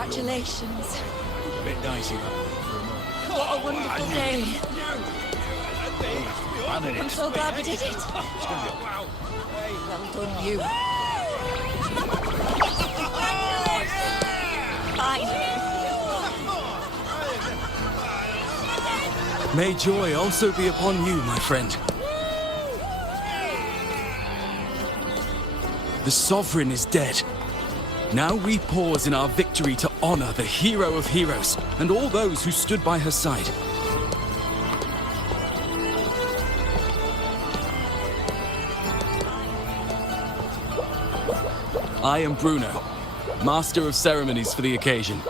Congratulations. A bit dicey that for a moment. What a wonderful day. I'm so glad we did it. Well done, you. Fine. May joy also be upon you, my friend. The Sovereign is dead. Now we pause in our victory to honor the hero of heroes and all those who stood by her side. I am Bruno, Master of Ceremonies for the occasion.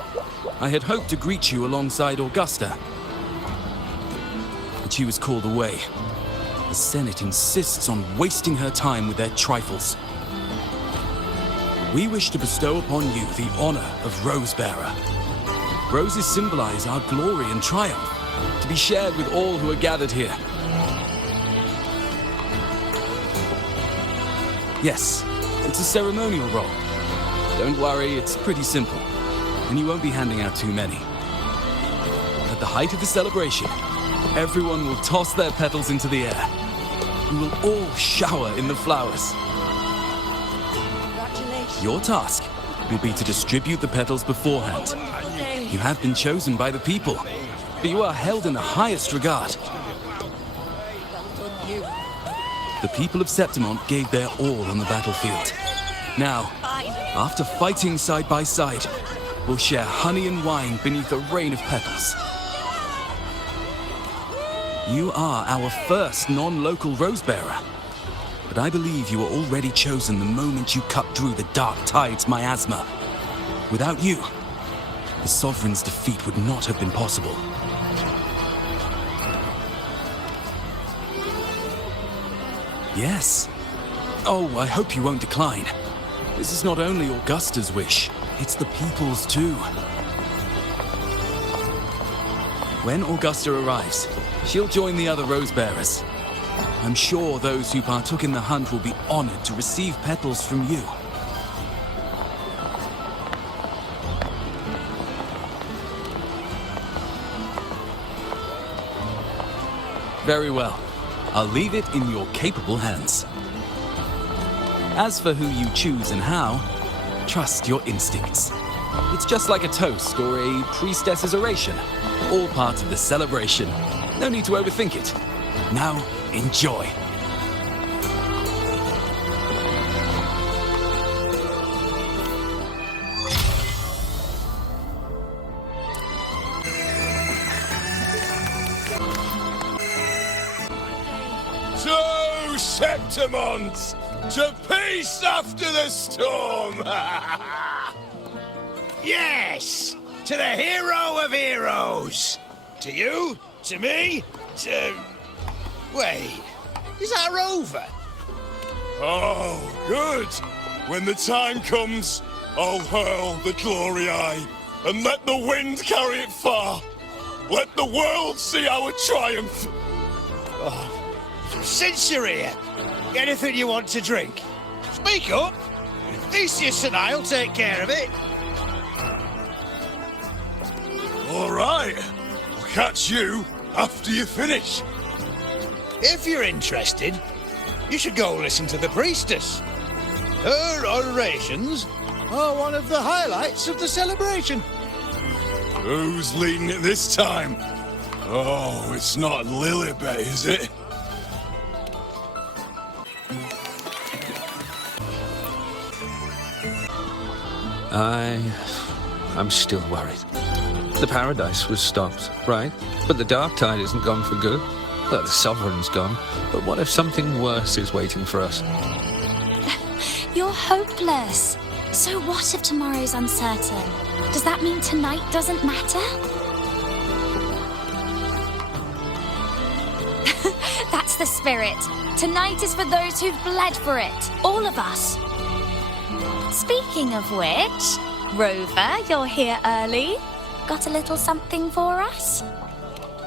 I had hoped to greet you alongside Augusta, but she was called away. The Senate insists on wasting her time with their trifles. We wish to bestow upon you the honor of Rosebearer. Roses symbolize our glory and triumph, to be shared with all who are gathered here. Yes, it's a ceremonial role. Don't worry, it's pretty simple, and you won't be handing out too many. At the height of the celebration, everyone will toss their petals into the air. We will all shower in the flowers. Your task will be to distribute the petals beforehand. You have been chosen by the people, but you are held in the highest regard. The people of Septimont gave their all on the battlefield. Now, after fighting side by side, we'll share honey and wine beneath a rain of petals. You are our first non-local Rosebearer, but I believe you were already chosen the moment you cut through the dark tide's miasma. Without you, the Sovereign's defeat would not have been possible. Yes. Oh, I hope you won't decline. This is not only Augusta's wish, it's the people's too. When Augusta arrives, she'll join the other Rosebearers. I'm sure those who partook in the hunt will be honored to receive petals from you. Very well. I'll leave it in your capable hands. As for who you choose and how, trust your instincts. It's just like a toast or a priestess's oration. All part of the celebration. No need to overthink it. Now, enjoy. So, Septimont, to peace after the storm! Yes! To the hero of heroes! To you, to me, to... Wait, is that Rover? Oh, good! When the time comes, I'll hurl the glory eye, and let the wind carry it far! Let the world see our triumph! Oh. Since you're here, anything you want to drink? Speak up! Theseus and I'll take care of it. All right. I'll catch you after you finish. If you're interested, you should go listen to the priestess. Her orations are one of the highlights of the celebration. Who's leading it this time? Oh, it's not Lilibet, is it? I'm still worried. The paradise was stopped, right? But the dark tide isn't gone for good. Well, the Sovereign's gone. But what if something worse is waiting for us? You're hopeless. So what if tomorrow's uncertain? Does that mean tonight doesn't matter? That's the spirit. Tonight is for those who've bled for it. All of us. Speaking of which, Rover, you're here early. Got a little something for us?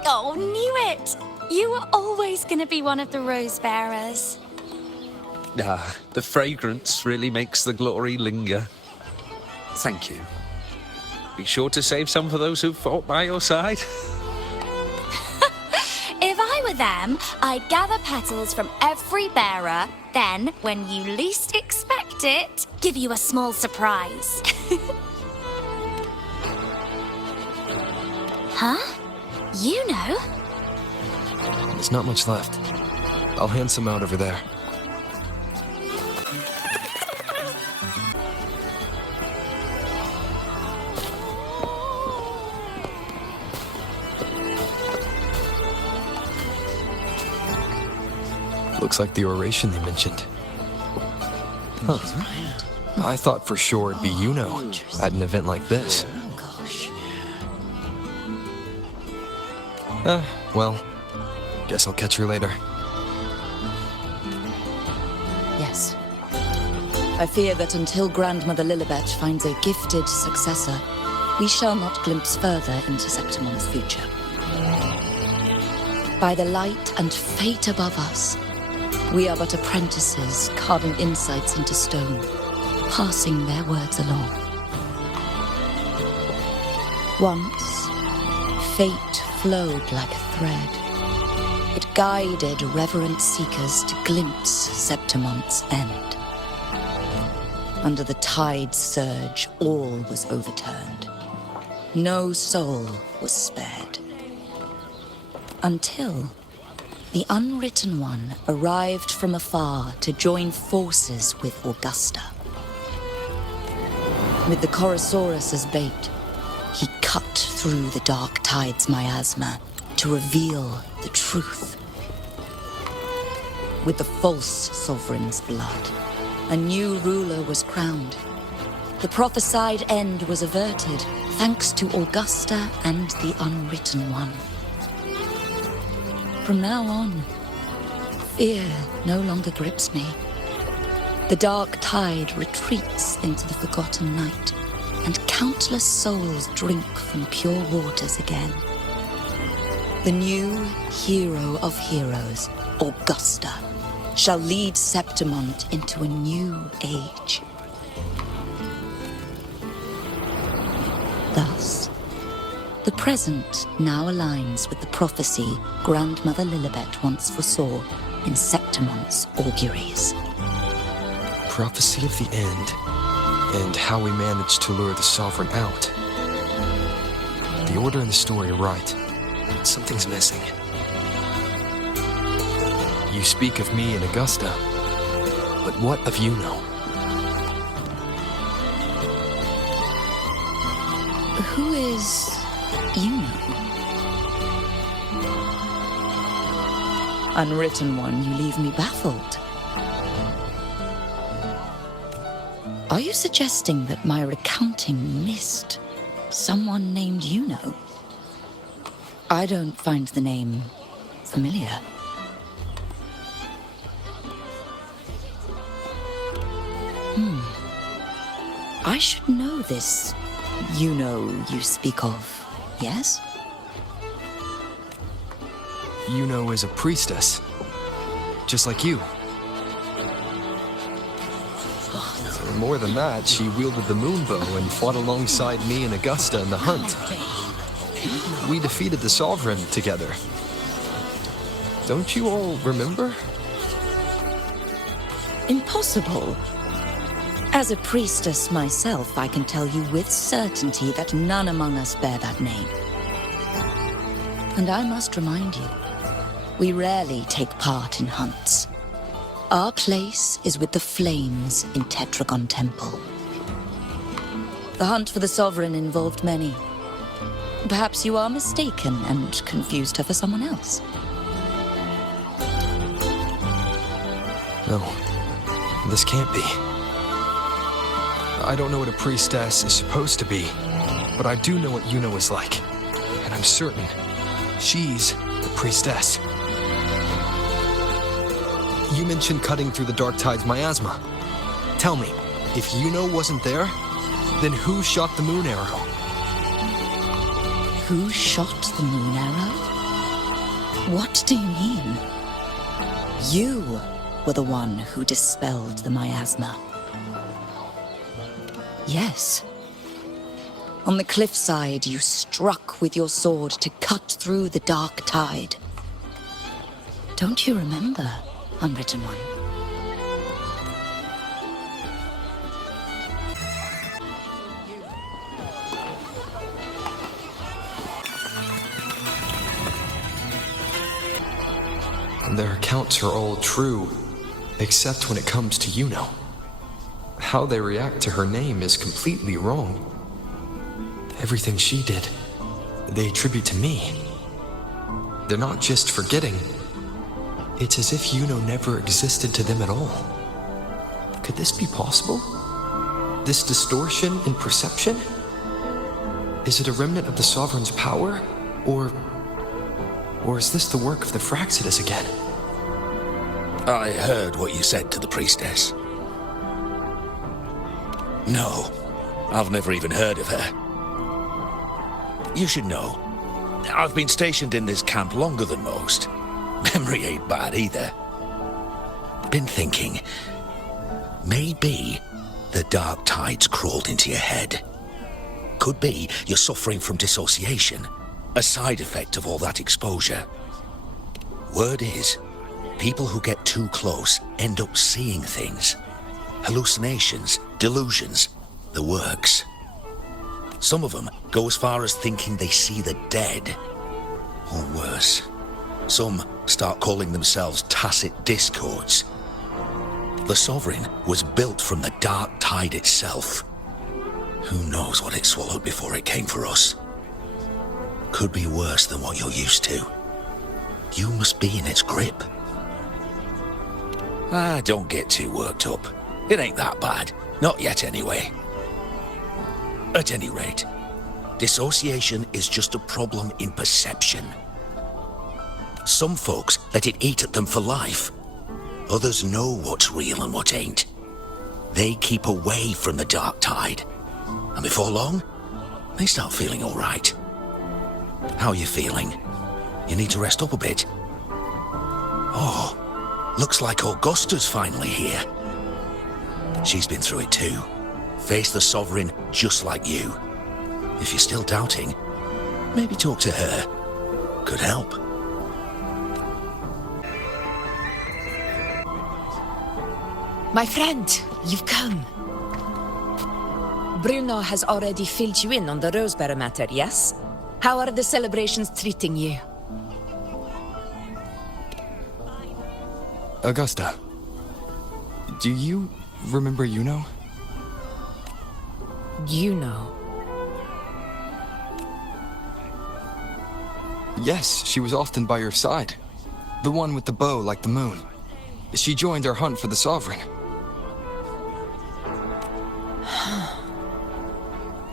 Oh, knew it! You were always going to be one of the Rose Bearers. The fragrance really makes the glory linger. Thank you. Be sure to save some for those who fought by your side. If I were them, I'd gather petals from every bearer, then, when you least expect it, give you a small surprise. Huh? You know? There's not much left. I'll hand some out over there. Looks like the oration they mentioned. Huh. I thought for sure it'd be Yuno at an event like this. Well, guess I'll catch her later. Yes. I fear that until Grandmother Lilibet finds a gifted successor, we shall not glimpse further into Septimon's future. By the light and fate above us, we are but apprentices carving insights into stone, passing their words along. Once, fate flowed like a thread. It guided reverent seekers to glimpse Septimon's end. Under the tide's surge, all was overturned. No soul was spared. Until the Unwritten One arrived from afar to join forces with Augusta. With the Chorosaurus as bait, he cut through the dark tide's miasma to reveal the truth. With the false sovereign's blood, a new ruler was crowned. The prophesied end was averted, thanks to Augusta and the Unwritten One. From now on, fear no longer grips me. The dark tide retreats into the forgotten night, and countless souls drink from pure waters again. The new hero of heroes, Augusta, shall lead Septimon into a new age. Thus, the present now aligns with the prophecy Grandmother Lilibet once foresaw in Septimon's auguries. Prophecy of the end, and how we managed to lure the Sovereign out. The order in the story are right. Something's missing. You speak of me and Augusta, but what of Yuno? Who is Yuno? Unwritten One, you leave me baffled. Are you suggesting that my recounting missed someone named Yuno? I don't find the name familiar. I should know this Yuno you speak of, yes? Yuno is a priestess, just like you. More than that, she wielded the moonbow and fought alongside me and Augusta in the hunt. We defeated the Sovereign together. Don't you all remember? Impossible. As a priestess myself, I can tell you with certainty that none among us bear that name. And I must remind you, we rarely take part in hunts. Our place is with the flames in Tetragon Temple. The hunt for the Sovereign involved many. Perhaps you are mistaken and confused her for someone else. No, this can't be. I don't know what a priestess is supposed to be, but I do know what Yuno is like. And I'm certain she's the priestess. You mentioned cutting through the dark tide's miasma. Tell me, if Yuno wasn't there, then who shot the moon arrow? Who shot the moon arrow? What do you mean? You were the one who dispelled the miasma. Yes. On the cliffside, you struck with your sword to cut through the dark tide. Don't you remember, Unwritten One? Their accounts are all true, except when it comes to Yuno. How they react to her name is completely wrong. Everything she did, they attribute to me. They're not just forgetting. It's as if Yuno never existed to them at all. Could this be possible? This distortion in perception? Is it a remnant of the Sovereign's power? Or is this the work of the Fraxidus again? I heard what you said to the priestess. No, I've never even heard of her. You should know, I've been stationed in this camp longer than most. Memory ain't bad either. Been thinking, maybe the dark tides crawled into your head. Could be you're suffering from dissociation, a side effect of all that exposure. Word is, people who get too close end up seeing things. Hallucinations, delusions, the works. Some of them go as far as thinking they see the dead. Or worse, some start calling themselves tacit discords. The Sovereign was built from the dark tide itself. Who knows what it swallowed before it came for us? Could be worse than what you're used to. You must be in its grip. Don't get too worked up. It ain't that bad. Not yet, anyway. At any rate, dissociation is just a problem in perception. Some folks let it eat at them for life. Others know what's real and what ain't. They keep away from the dark tide. And before long, they start feeling all right. How are you feeling? You need to rest up a bit. Oh, looks like Augusta's finally here. She's been through it too. Faced the Sovereign just like you. If you're still doubting, maybe talk to her. Could help. My friend, you've come. Bruno has already filled you in on the Rosebearer matter, yes? How are the celebrations treating you? Augusta, do you remember Yuno? You know. Yes, she was often by your side. The one with the bow like the moon. She joined our hunt for the Sovereign.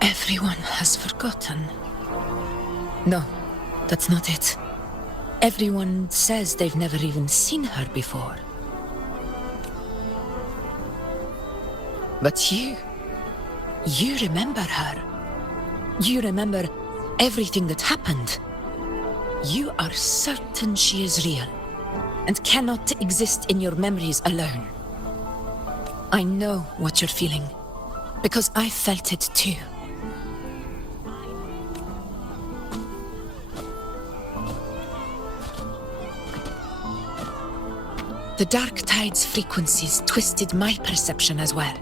Everyone has forgotten. No, that's not it. Everyone says they've never even seen her before. But you remember her. You remember everything that happened. You are certain she is real and cannot exist in your memories alone. I know what you're feeling, because I felt it too. The dark tide's frequencies twisted my perception as well.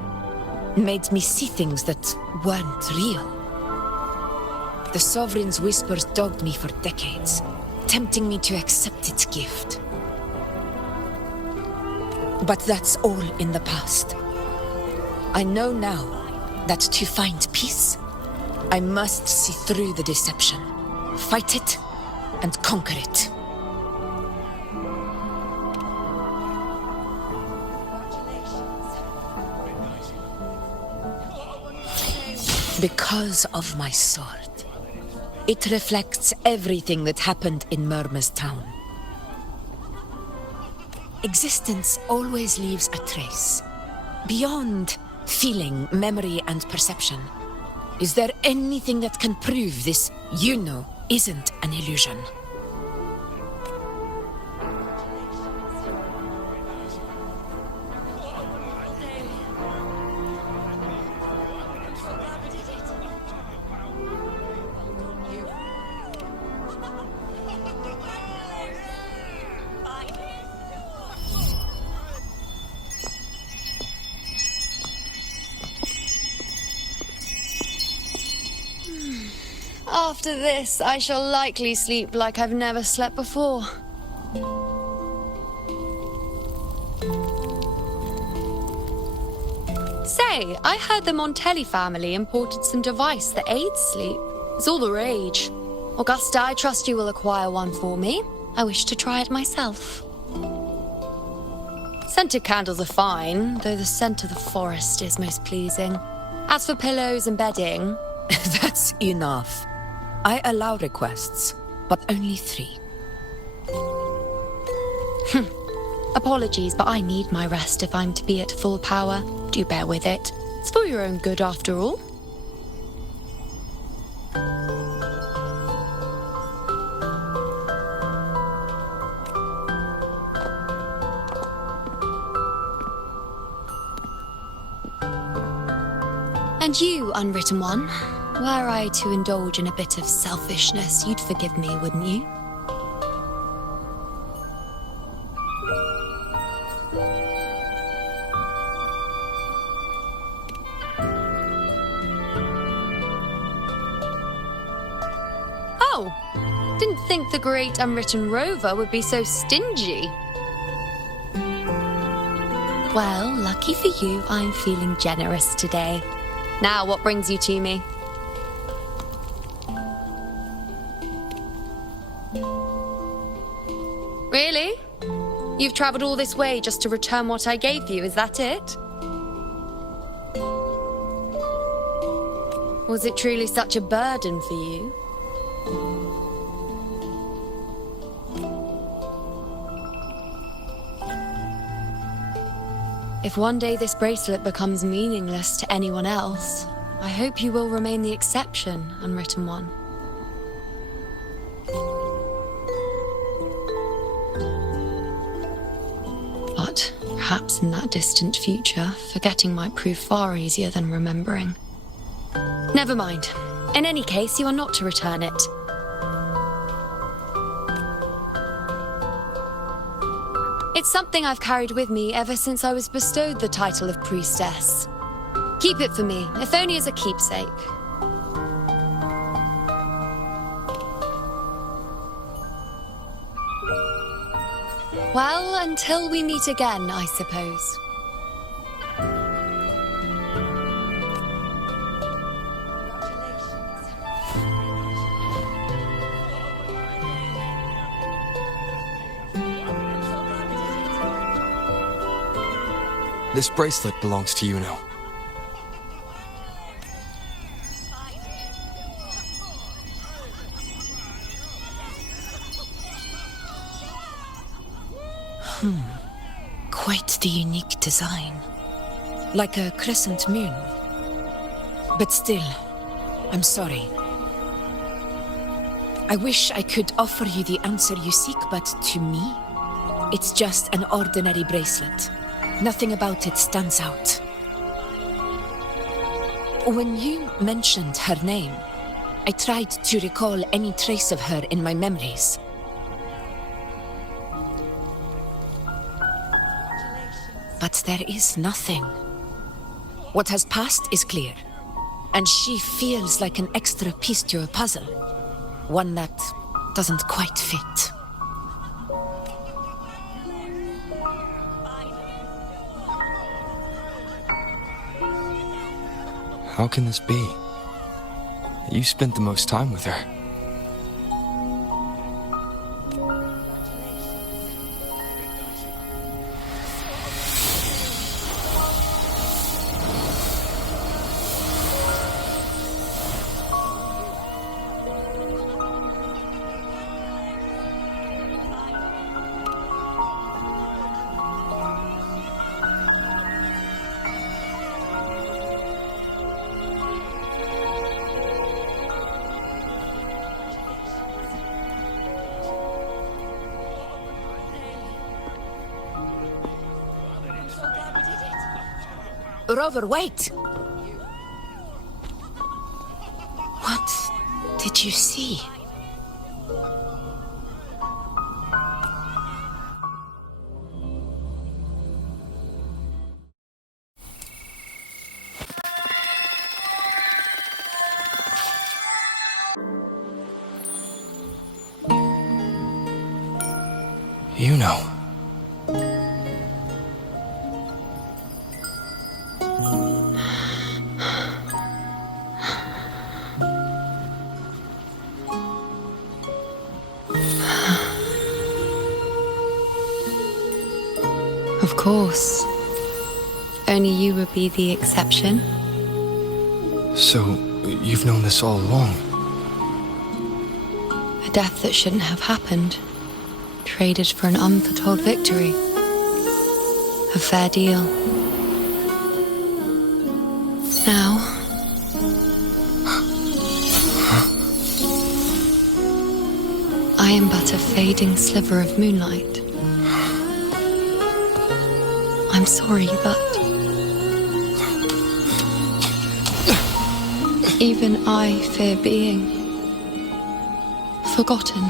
Made me see things that weren't real. The Sovereign's whispers dogged me for decades, tempting me to accept its gift. But that's all in the past. I know now that to find peace, I must see through the deception, fight it, and conquer it. Because of my sword. It reflects everything that happened in Murma's town. Existence always leaves a trace. Beyond feeling, memory, and perception. Is there anything that can prove this, isn't an illusion? After this, I shall likely sleep like I've never slept before. Say, I heard the Montelli family imported some device that aids sleep. It's all the rage. Augusta, I trust you will acquire one for me. I wish to try it myself. Scented candles are fine, though the scent of the forest is most pleasing. As for pillows and bedding... That's enough. I allow requests, but only 3. Apologies, but I need my rest if I'm to be at full power. Do bear with it. It's for your own good, after all. And you, unwritten one, were I to indulge in a bit of selfishness, you'd forgive me, wouldn't you? Oh, didn't think the great unwritten rover would be so stingy. Well, lucky for you, I'm feeling generous today. Now, what brings you to me? Really? You've traveled all this way just to return what I gave you, is that it? Was it truly such a burden for you? If one day this bracelet becomes meaningless to anyone else, I hope you will remain the exception, unwritten one. But perhaps in that distant future, forgetting might prove far easier than remembering. Never mind. In any case, you are not to return it. It's something I've carried with me ever since I was bestowed the title of priestess. Keep it for me, if only as a keepsake. Well, until we meet again, I suppose. This bracelet belongs to you now. Quite the unique design. Like a crescent moon. But still, I'm sorry. I wish I could offer you the answer you seek, but to me, it's just an ordinary bracelet. Nothing about it stands out. When you mentioned her name, I tried to recall any trace of her in my memories. But there is nothing. What has passed is clear, and she feels like an extra piece to a puzzle, one that doesn't quite fit. How can this be? You spent the most time with her. Rover, wait! What did you see? Yuno. Of course. Only you would be the exception. So, you've known this all along? A death that shouldn't have happened. Traded for an unforetold victory. A fair deal. Now... I am but a fading sliver of moonlight. I'm sorry, but... even I fear being... forgotten.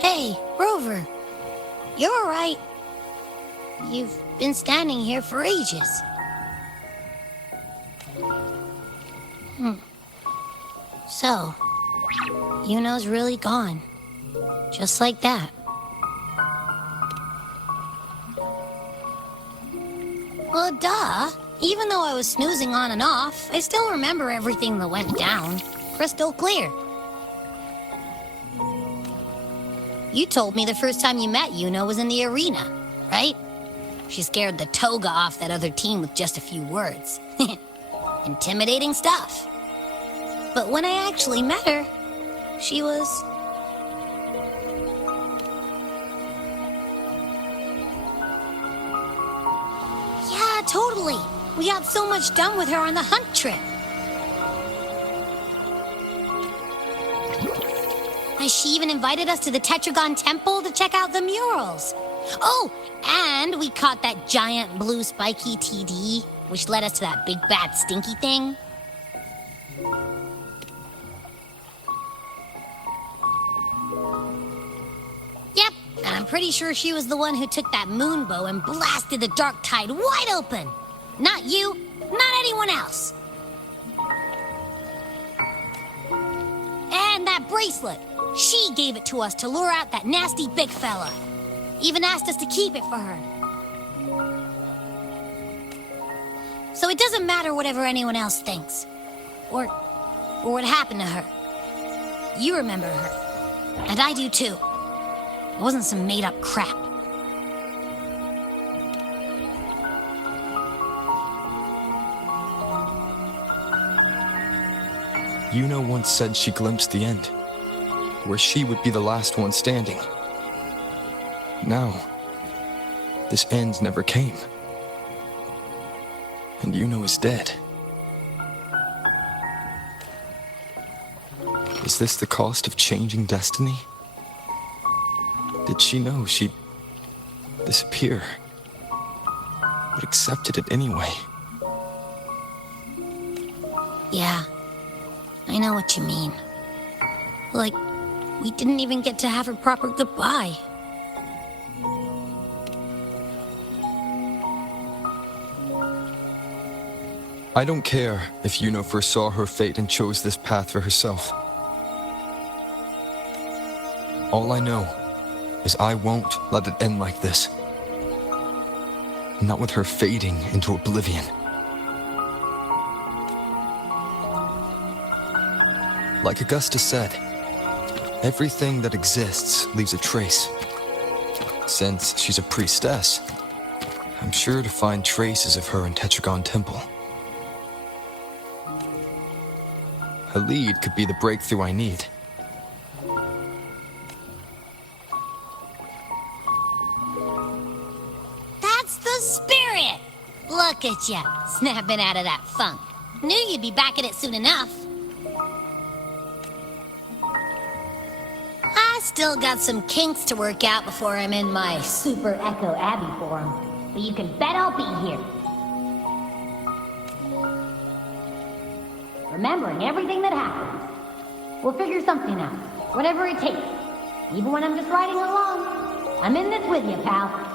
Hey, Rover. You're all right. You've been standing here for ages. So, Yuno's really gone. Just like that. Well, duh. Even though I was snoozing on and off, I still remember everything that went down. Crystal clear. You told me the first time you met Yuno was in the arena, right? She scared the toga off that other team with just a few words. Intimidating stuff. But when I actually met her, she was... yeah, totally. We got so much done with her on the hunt trip. She even invited us to the Tetragon Temple to check out the murals. Oh, and we caught that giant blue spiky TD, which led us to that big bad stinky thing. Yep, and I'm pretty sure she was the one who took that moon bow and blasted the dark tide wide open. Not you, not anyone else. And that bracelet. She gave it to us to lure out that nasty big fella. Even asked us to keep it for her. So it doesn't matter whatever anyone else thinks. Or what happened to her. You remember her. And I do too. It wasn't some made-up crap. Yuno once said she glimpsed the end, where she would be the last one standing. Now, this end never came. And Yuno is dead. Is this the cost of changing destiny? Did she know she'd disappear, but accepted it anyway? Yeah, I know what you mean. Like, we didn't even get to have a proper goodbye. I don't care if Yuno foresaw her fate and chose this path for herself. All I know is I won't let it end like this. Not with her fading into oblivion. Like Augusta said, everything that exists leaves a trace. Since she's a priestess, I'm sure to find traces of her in Tetragon Temple. A lead could be the breakthrough I need. That's the spirit! Look at ya, snapping out of that funk. Knew you'd be back at it soon enough. Still got some kinks to work out before I'm in my Super Echo Abbey form. But you can bet I'll be here. Remembering everything that happened. We'll figure something out. Whatever it takes. Even when I'm just riding along. I'm in this with you, pal.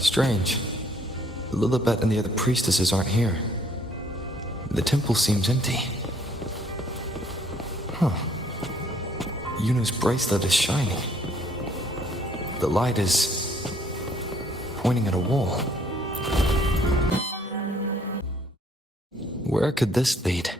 Strange. Lilibet and the other priestesses aren't here. The temple seems empty. Huh. Yuno's bracelet is shining. The light is pointing at a wall. Where could this lead?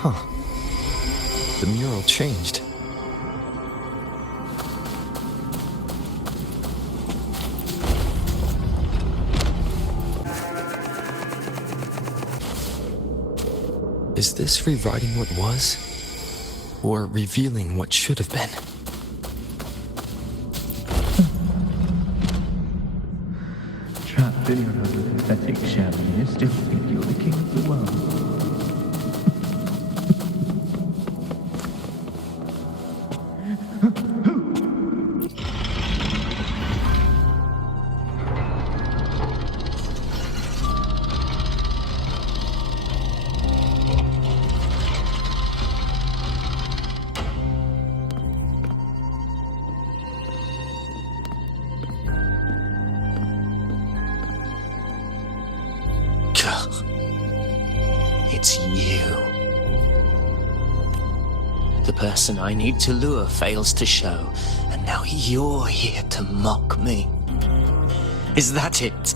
Huh. The mural changed. Is this rewriting what was? Or revealing what should have been? Trapped in your own pathetic shell, you still think you're the king of the world. It's you. The person I need to lure fails to show, and now you're here to mock me. Is that it?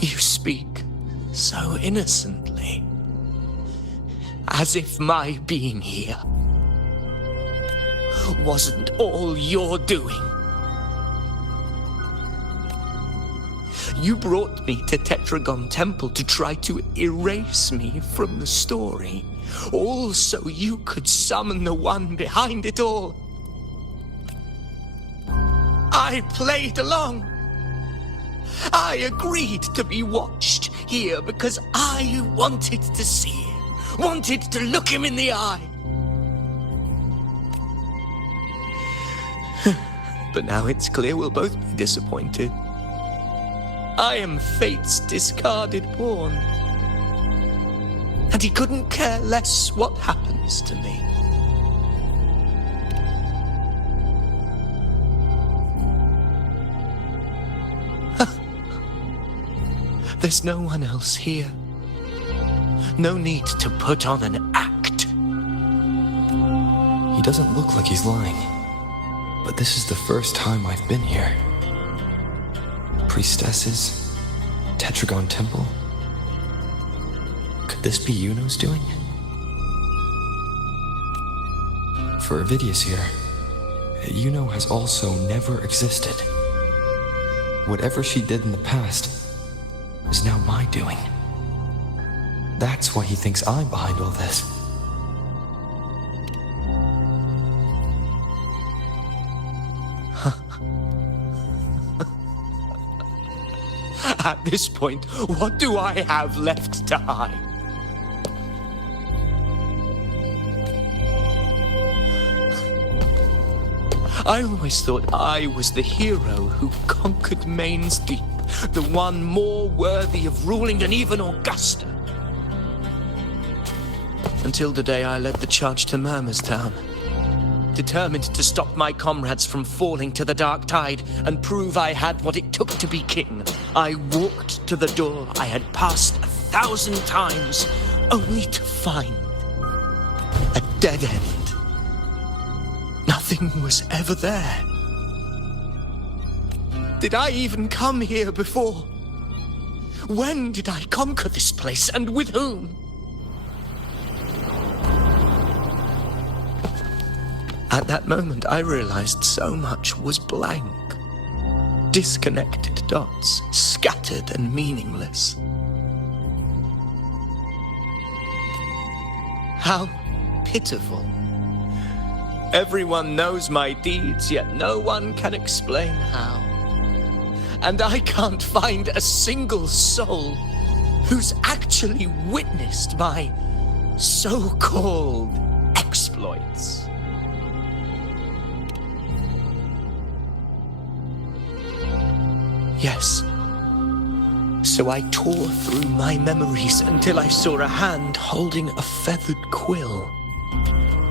You speak so innocently, as if my being here wasn't all you're doing. You brought me to Tetragon Temple to try to erase me from the story, all so you could summon the one behind it all. I played along. I agreed to be watched here because I wanted to see him, wanted to look him in the eye. But now it's clear we'll both be disappointed. I am fate's discarded pawn. And he couldn't care less what happens to me. There's no one else here. No need to put on an act. He doesn't look like he's lying. But this is the first time I've been here. Priestesses? Tetragon Temple? Could this be Yuno's doing? For Avidius here, Yuno has also never existed. Whatever she did in the past is now my doing. That's why he thinks I'm behind all this. At this point, what do I have left to hide? I always thought I was the hero who conquered Main's Deep, the one more worthy of ruling than even Augusta. Until the day I led the charge to Murmur's Town. Determined to stop my comrades from falling to the dark tide and prove I had what it took to be king, I walked to the door I had passed 1,000 times, only to find a dead end. Nothing was ever there. Did I even come here before? When did I conquer this place, and with whom? At that moment, I realized so much was blank. Disconnected dots, scattered and meaningless. How pitiful. Everyone knows my deeds, yet no one can explain how. And I can't find a single soul who's actually witnessed my so-called exploits. Yes. So I tore through my memories until I saw a hand holding a feathered quill.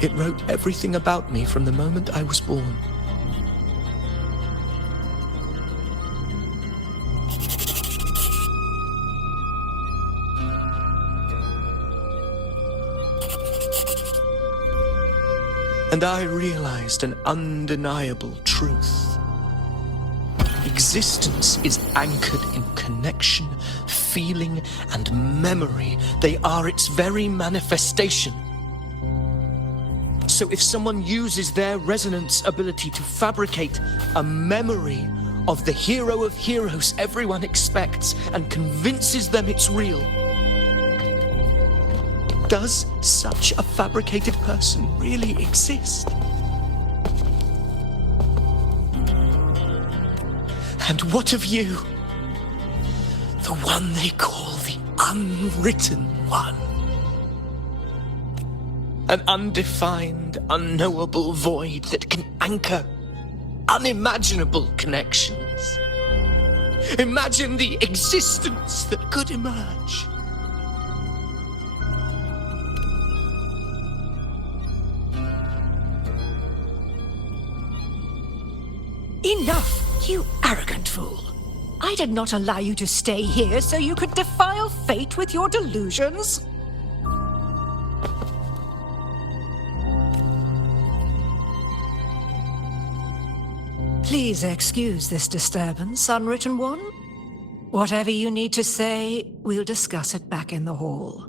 It wrote everything about me from the moment I was born. And I realized an undeniable truth. Existence is anchored in connection, feeling, and memory. They are its very manifestation. So if someone uses their resonance ability to fabricate a memory of the hero of heroes everyone expects and convinces them it's real, does such a fabricated person really exist? And what of you? The one they call the unwritten one. An undefined, unknowable void that can anchor unimaginable connections. Imagine the existence that could emerge. Enough, you arrogant fool. I did not allow you to stay here so you could defile fate with your delusions. Please excuse this disturbance, Unwritten One. Whatever you need to say, we'll discuss it back in the hall.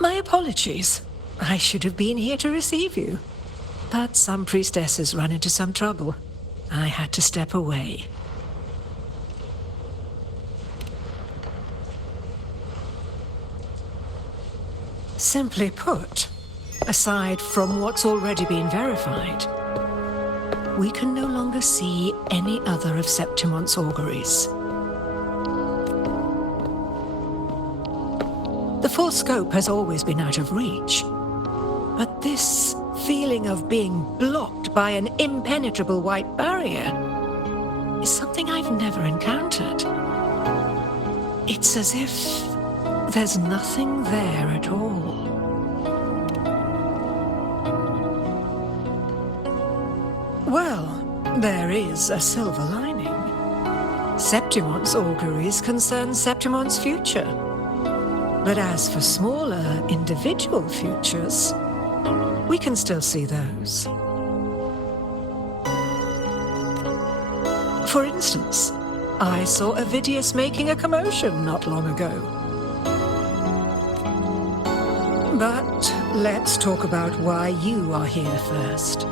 My apologies. I should have been here to receive you. But some priestesses run into some trouble. I had to step away. Simply put, aside from what's already been verified, we can no longer see any other of Septimon's auguries. The full scope has always been out of reach, but this feeling of being blocked by an impenetrable white barrier is something I've never encountered. It's as if there's nothing there at all. Well, there is a silver lining. Septimon's auguries concern Septimon's future. But as for smaller, individual futures, we can still see those. For instance, I saw Avidius making a commotion not long ago. But let's talk about why you are here first.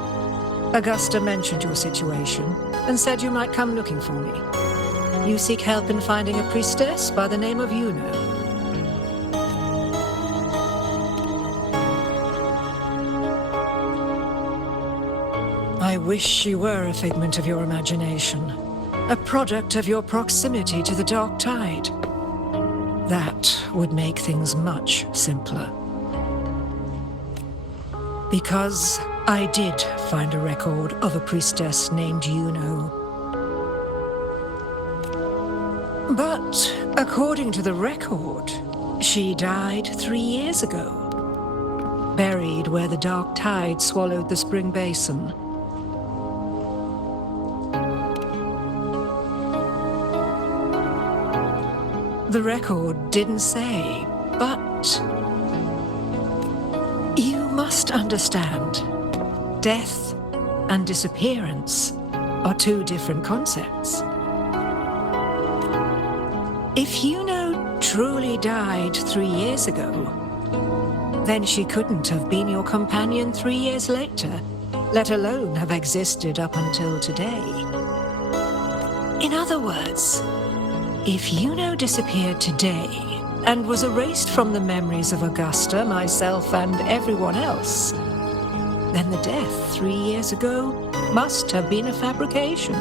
Augusta mentioned your situation and said you might come looking for me. You seek help in finding a priestess by the name of Yuno. I wish she were a figment of your imagination, a product of your proximity to the dark tide. That would make things much simpler. Because I did find a record of a priestess named Yuno. But according to the record, she died 3 years ago, buried where the dark tide swallowed the spring basin. The record didn't say, but you must understand, death and disappearance are two different concepts. If Yuno truly died 3 years ago, then she couldn't have been your companion 3 years later, let alone have existed up until today. In other words, if Yuno disappeared today and was erased from the memories of Augusta, myself, and everyone else, then the death 3 years ago must have been a fabrication.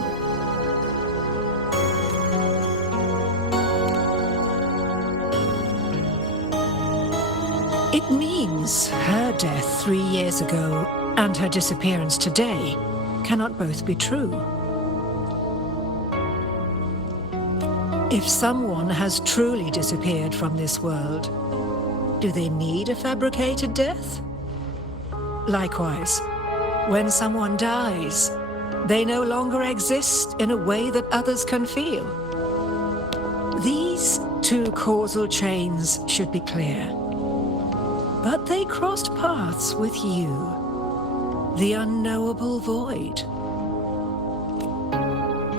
It means her death 3 years ago and her disappearance today cannot both be true. If someone has truly disappeared from this world, do they need a fabricated death? Likewise, when someone dies, they no longer exist in a way that others can feel. These two causal chains should be clear. But they crossed paths with you, the unknowable void.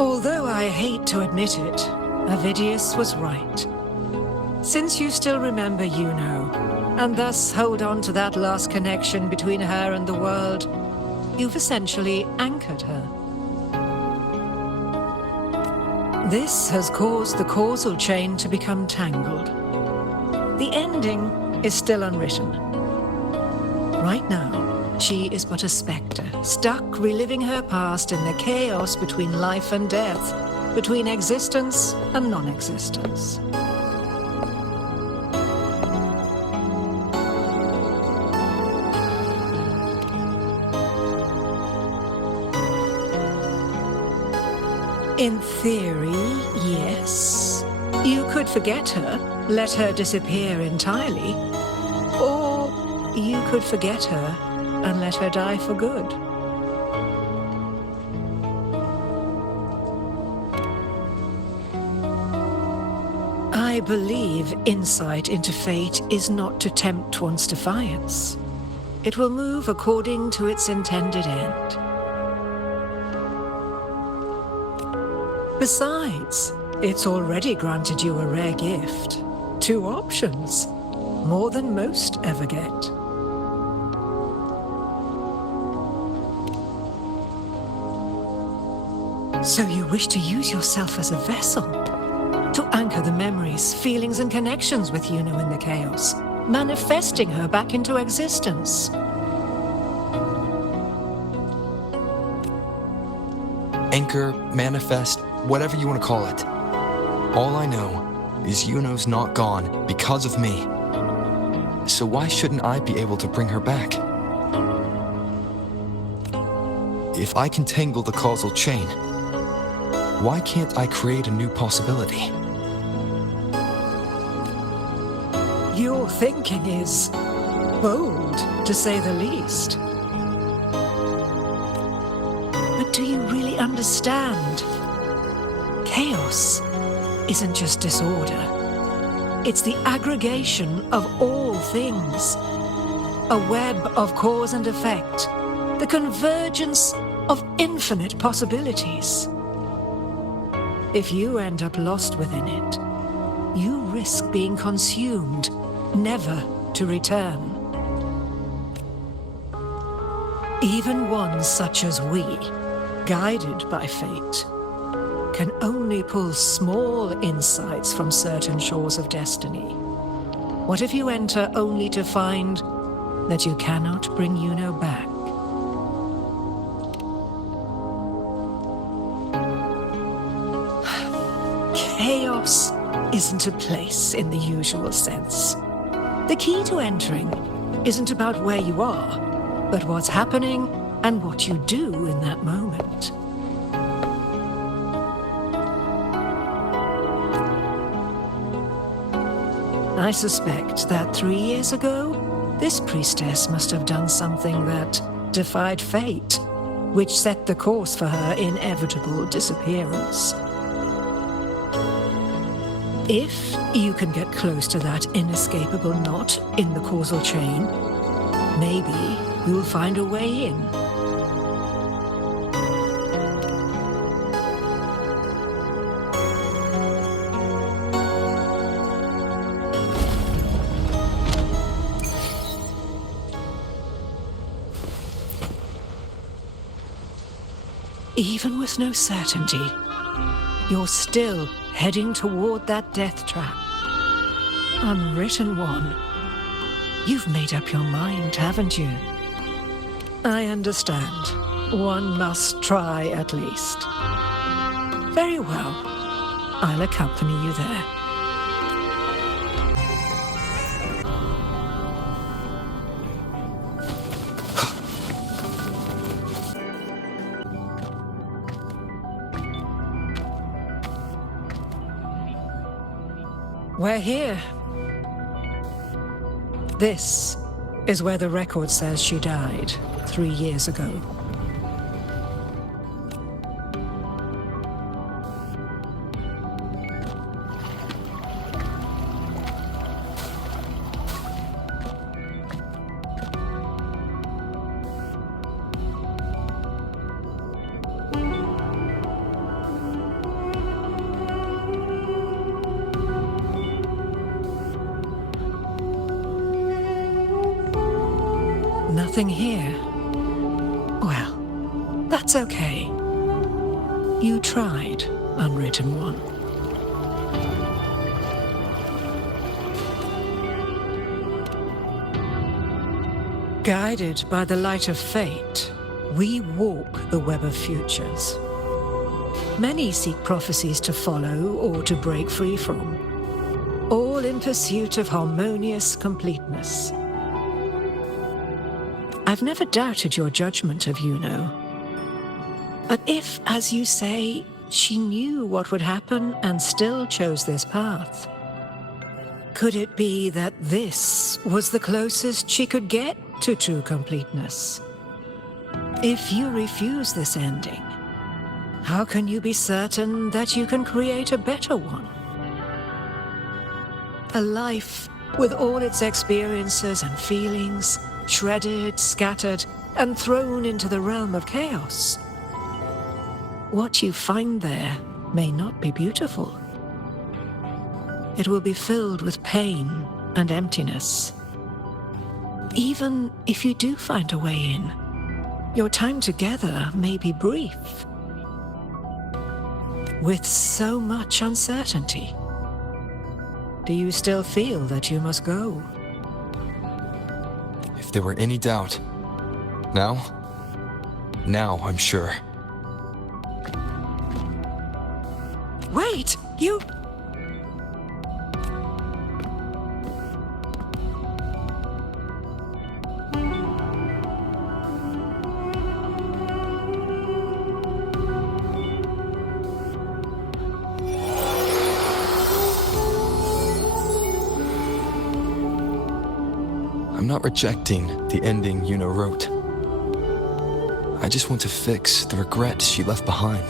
Although I hate to admit it, Avidius was right. Since you still remember Yuno, and thus hold on to that last connection between her and the world, you've essentially anchored her. This has caused the causal chain to become tangled. The ending is still unwritten. Right now, she is but a spectre, stuck reliving her past in the chaos between life and death, between existence and non-existence. In theory, yes. You could forget her, let her disappear entirely, or you could forget her and let her die for good. I believe insight into fate is not to tempt one's defiance. It will move according to its intended end. Besides, it's already granted you a rare gift. 2 options, more than most ever get. So you wish to use yourself as a vessel, to anchor the memories, feelings, and connections with Yuno in the chaos, manifesting her back into existence. Anchor, manifest, whatever you want to call it. All I know is Yuno's not gone because of me. So why shouldn't I be able to bring her back? If I can tangle the causal chain, why can't I create a new possibility? Your thinking is bold, to say the least. But do you really understand? Chaos isn't just disorder. It's the aggregation of all things. A web of cause and effect. The convergence of infinite possibilities. If you end up lost within it, you risk being consumed, never to return. Even ones such as we, guided by fate, can only pull small insights from certain shores of destiny. What if you enter only to find that you cannot bring Yuno back? chaos isn't a place in the usual sense. The key to entering isn't about where you are, but what's happening and what you do in that moment. I suspect that 3 years ago, this priestess must have done something that defied fate, which set the course for her inevitable disappearance. If you can get close to that inescapable knot in the causal chain, maybe you'll find a way in. Even with no certainty, you're still heading toward that death trap. Unwritten one. You've made up your mind, haven't you? I understand. One must try at least. Very well. I'll accompany you there. We're here. This is where the record says she died 3 years ago. Nothing here. Well, that's okay. You tried, Unwritten One. Guided by the light of fate, we walk the web of futures. Many seek prophecies to follow or to break free from, all in pursuit of harmonious completeness. I've never doubted your judgment of Yuno. But if, as you say, she knew what would happen and still chose this path, could it be that this was the closest she could get to true completeness? If you refuse this ending, how can you be certain that you can create a better one? A life with all its experiences and feelings, shredded, scattered, and thrown into the realm of chaos. What you find there may not be beautiful. It will be filled with pain and emptiness. Even if you do find a way in, your time together may be brief. With so much uncertainty, do you still feel that you must go? If there were any doubt, now I'm sure. Wait, you... I'm not rejecting the ending Yuno wrote. I just want to fix the regret she left behind.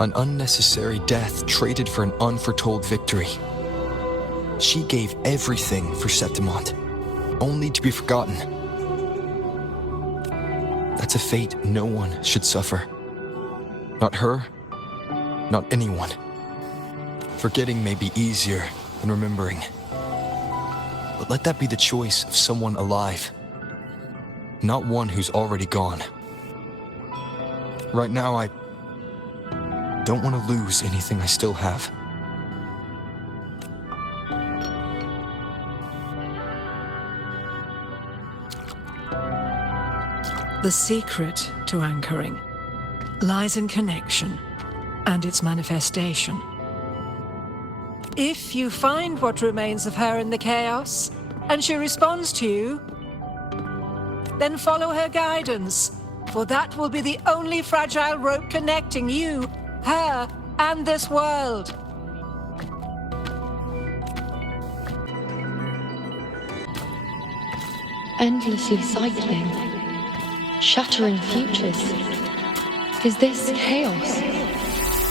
An unnecessary death traded for an unforetold victory. She gave everything for Septimont, only to be forgotten. That's a fate no one should suffer. Not her, not anyone. Forgetting may be easier than remembering. But let that be the choice of someone alive, not one who's already gone. Right now, I don't want to lose anything I still have. The secret to anchoring lies in connection and its manifestation. If you find what remains of her in the chaos, and she responds to you, then follow her guidance, for that will be the only fragile rope connecting you, her, and this world. Endlessly cycling, shattering futures. Is this chaos?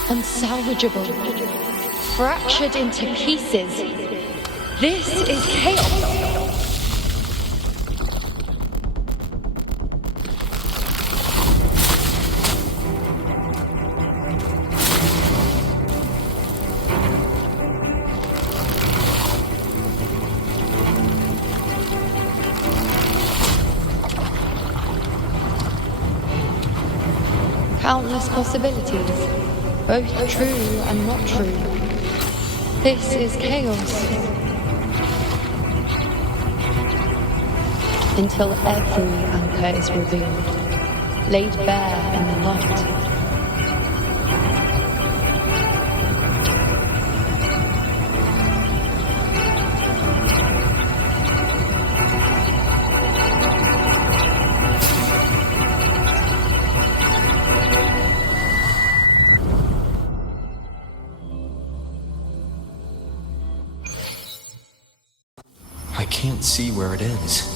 Unsalvageable, fractured into pieces. This is chaos. Countless possibilities, both true and not true. This is chaos. Until every anchor is revealed, laid bare in the light. I can't see where it ends.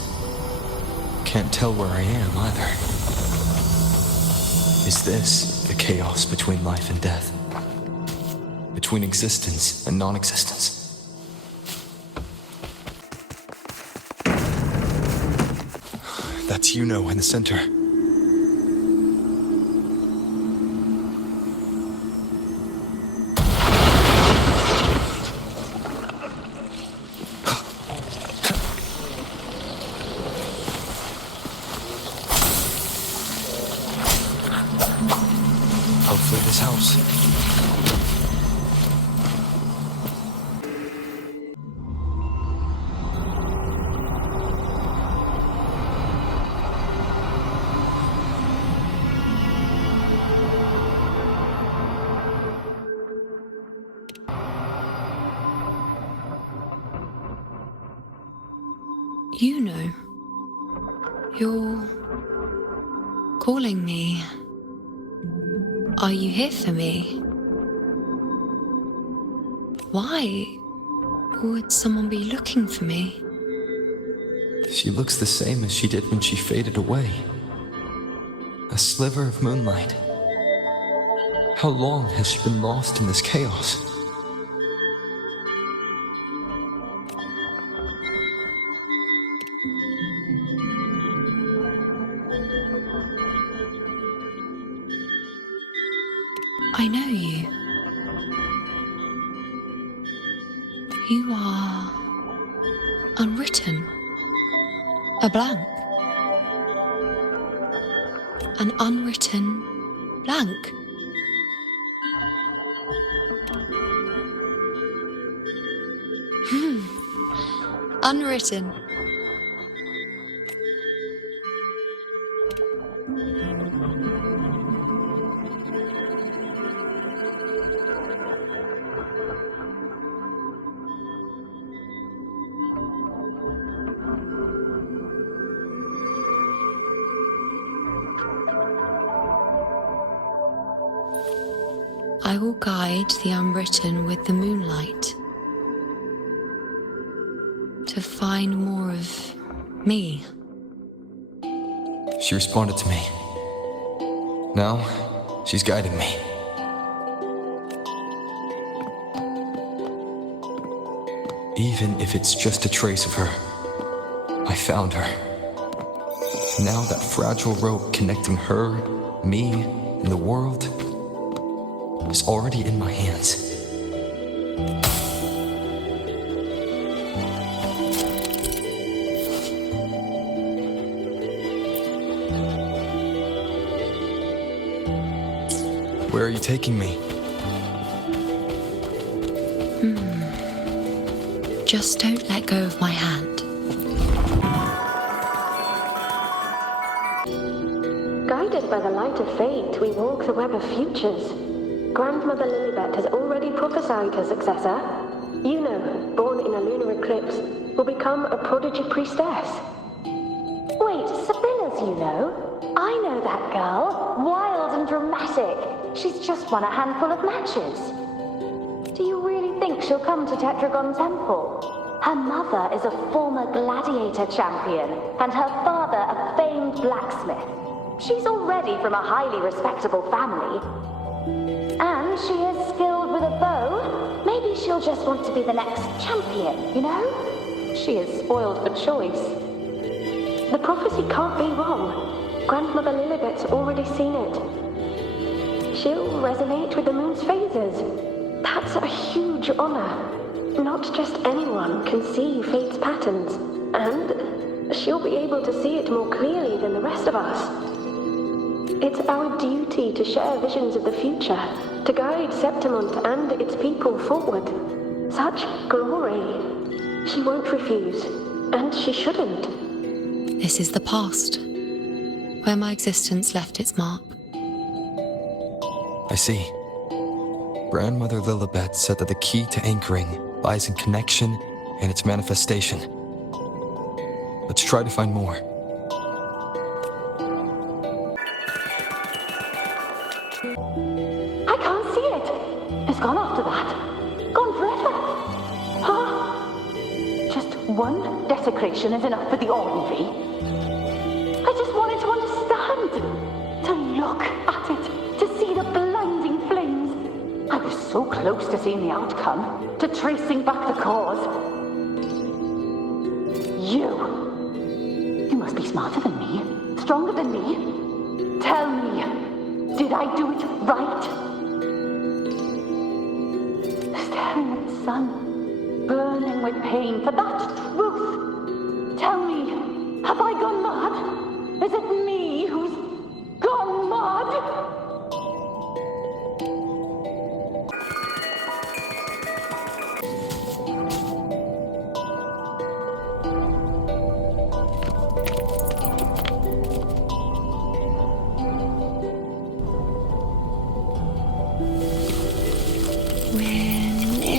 Can't tell where I am either. Is this the chaos between life and death? Between existence and non-existence? That's in the center. Hopefully this helps. You know, you're calling me. Are you here for me? Why would someone be looking for me? She looks the same as she did when she faded away. A sliver of moonlight. How long has she been lost in this chaos? I know you. You are unwritten. A blank. An unwritten blank. Unwritten. I will guide the unwritten with the moonlight to find more of me. She responded to me. Now, she's guiding me. Even if it's just a trace of her, I found her. Now that fragile rope connecting her, me, and the world is already in my hands. Where are you taking me? Just don't let go of my hand. Guided by the light of fate, we walk the web of futures. Grandmother Lilibet has already prophesied her successor. Yuno, born in a lunar eclipse, will become a prodigy priestess. Wait, Sibylla's Yuno? I know that girl. Wild and dramatic. She's just won a handful of matches. Do you really think she'll come to Tetragon Temple? Her mother is a former gladiator champion, and her father a famed blacksmith. She's already from a highly respectable family. And she is skilled with a bow. Maybe she'll just want to be the next champion, you know? She is spoiled for choice. The prophecy can't be wrong. Grandmother Lilibet's already seen it. She'll resonate with the moon's phases. That's a huge honor. Not just anyone can see fate's patterns, and she'll be able to see it more clearly than the rest of us. It's our duty to share visions of the future, to guide Septimont and its people forward. Such glory. She won't refuse, and she shouldn't. This is the past, where my existence left its mark. I see. Grandmother Lilibet said that the key to anchoring lies in connection and its manifestation. Let's try to find more. I can't see it. It's gone after that. Gone forever. Huh? Just one desecration is enough for the ordinary. I just wanted to understand. To look at it. To see the blinding flames. I was so close to seeing the outcome. To tracing back the cause. You must be smarter than me, stronger than me. Tell me, did I do it right? Staring at the sun, burning with pain for that truth. Tell me, have I gone mad? Is it me who's gone mad?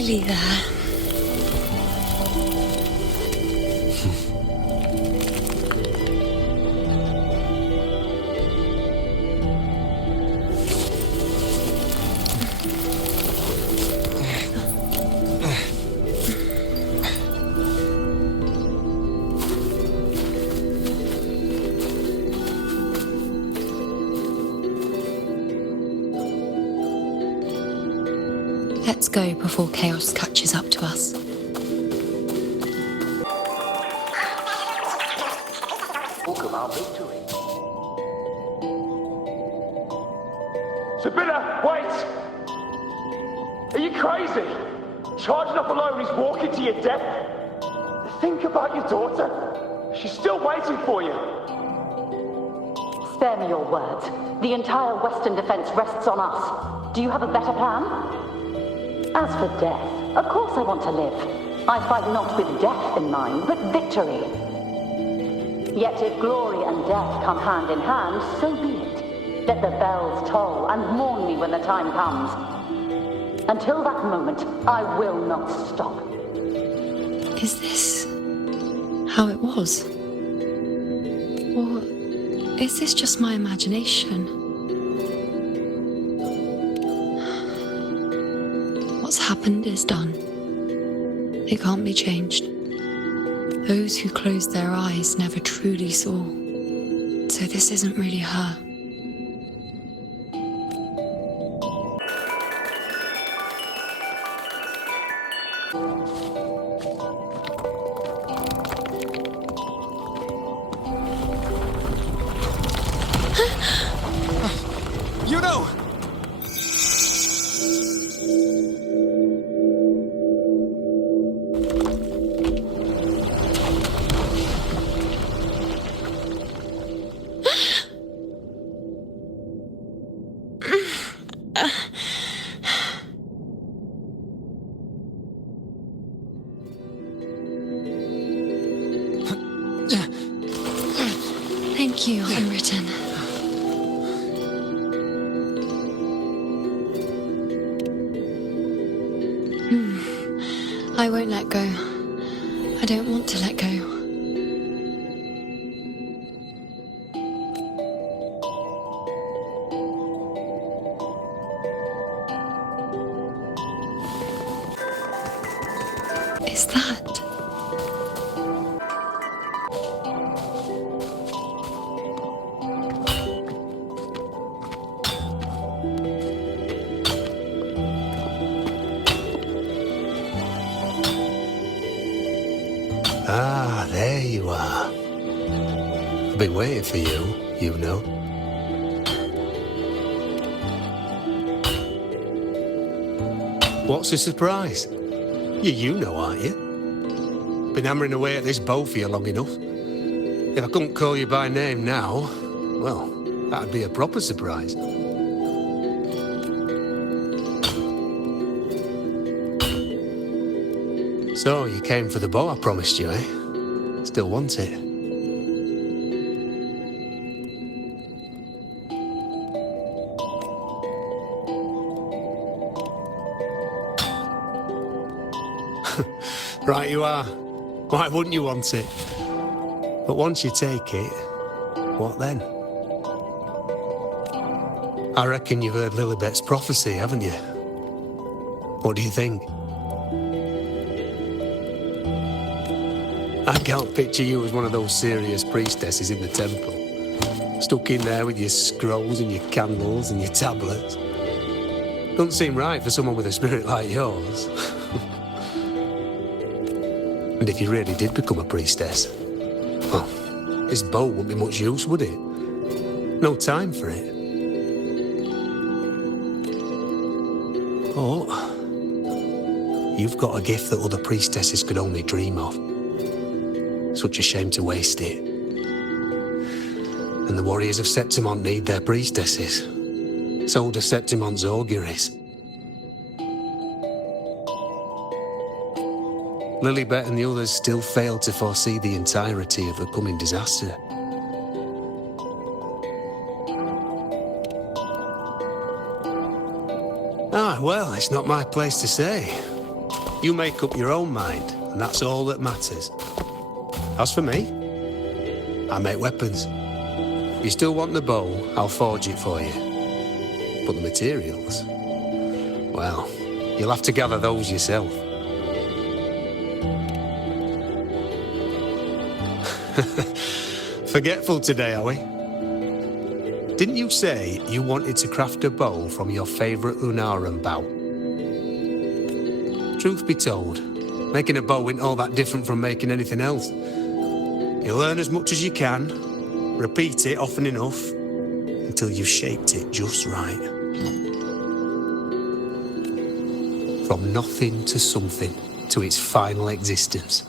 There. Let's go before chaos catches up to us. Talk of our victory. Sibylla, wait! Are you crazy? Charging up alone is walking to your death. Think about your daughter. She's still waiting for you. Spare me your words. The entire Western defense rests on us. Do you have a better plan? As for death, of course I want to live. I fight not with death in mind, but victory. Yet if glory and death come hand in hand, so be it. Let the bells toll and mourn me when the time comes. Until that moment, I will not stop. Is this how it was? Or is this just my imagination? What's happened is done. It can't be changed. Those who closed their eyes never truly saw. So this isn't really her. You know! Thank you, Unwritten. I won't let go. I don't want to let go. Is that? Ah, there you are. I've been waiting for you, you know. What's the surprise? You know, aren't you? Been hammering away at this bow for you long enough. If I couldn't call you by name now, well, that'd be a proper surprise. So, you came for the bow I promised you, eh? Still want it? Right you are. Why wouldn't you want it? But once you take it, what then? I reckon you've heard Lilibet's prophecy, haven't you? What do you think? I can't picture you as one of those serious priestesses in the temple. Stuck in there with your scrolls and your candles and your tablets. Doesn't seem right for someone with a spirit like yours. And if you really did become a priestess, well, this bow wouldn't be much use, would it? No time for it. But you've got a gift that other priestesses could only dream of. Such a shame to waste it. And the warriors of Septimont need their priestesses. So do Septimont's auguries. Lilibet and the others still failed to foresee the entirety of the coming disaster. Ah, well, it's not my place to say. You make up your own mind, and that's all that matters. As for me, I make weapons. If you still want the bow, I'll forge it for you. But the materials, well, you'll have to gather those yourself. Forgetful today, are we? Didn't you say you wanted to craft a bow from your favourite Lunarum bow? Truth be told, making a bow isn't all that different from making anything else. You learn as much as you can, repeat it often enough, until you've shaped it just right. From nothing to something, to its final existence.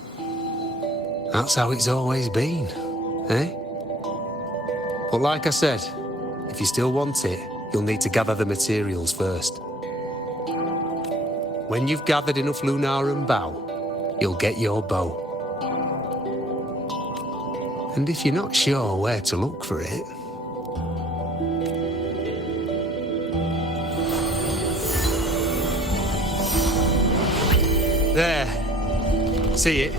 That's how it's always been, eh? But like I said, if you still want it, you'll need to gather the materials first. When you've gathered enough Lunarum bow, you'll get your bow. And if you're not sure where to look for it... There. See it?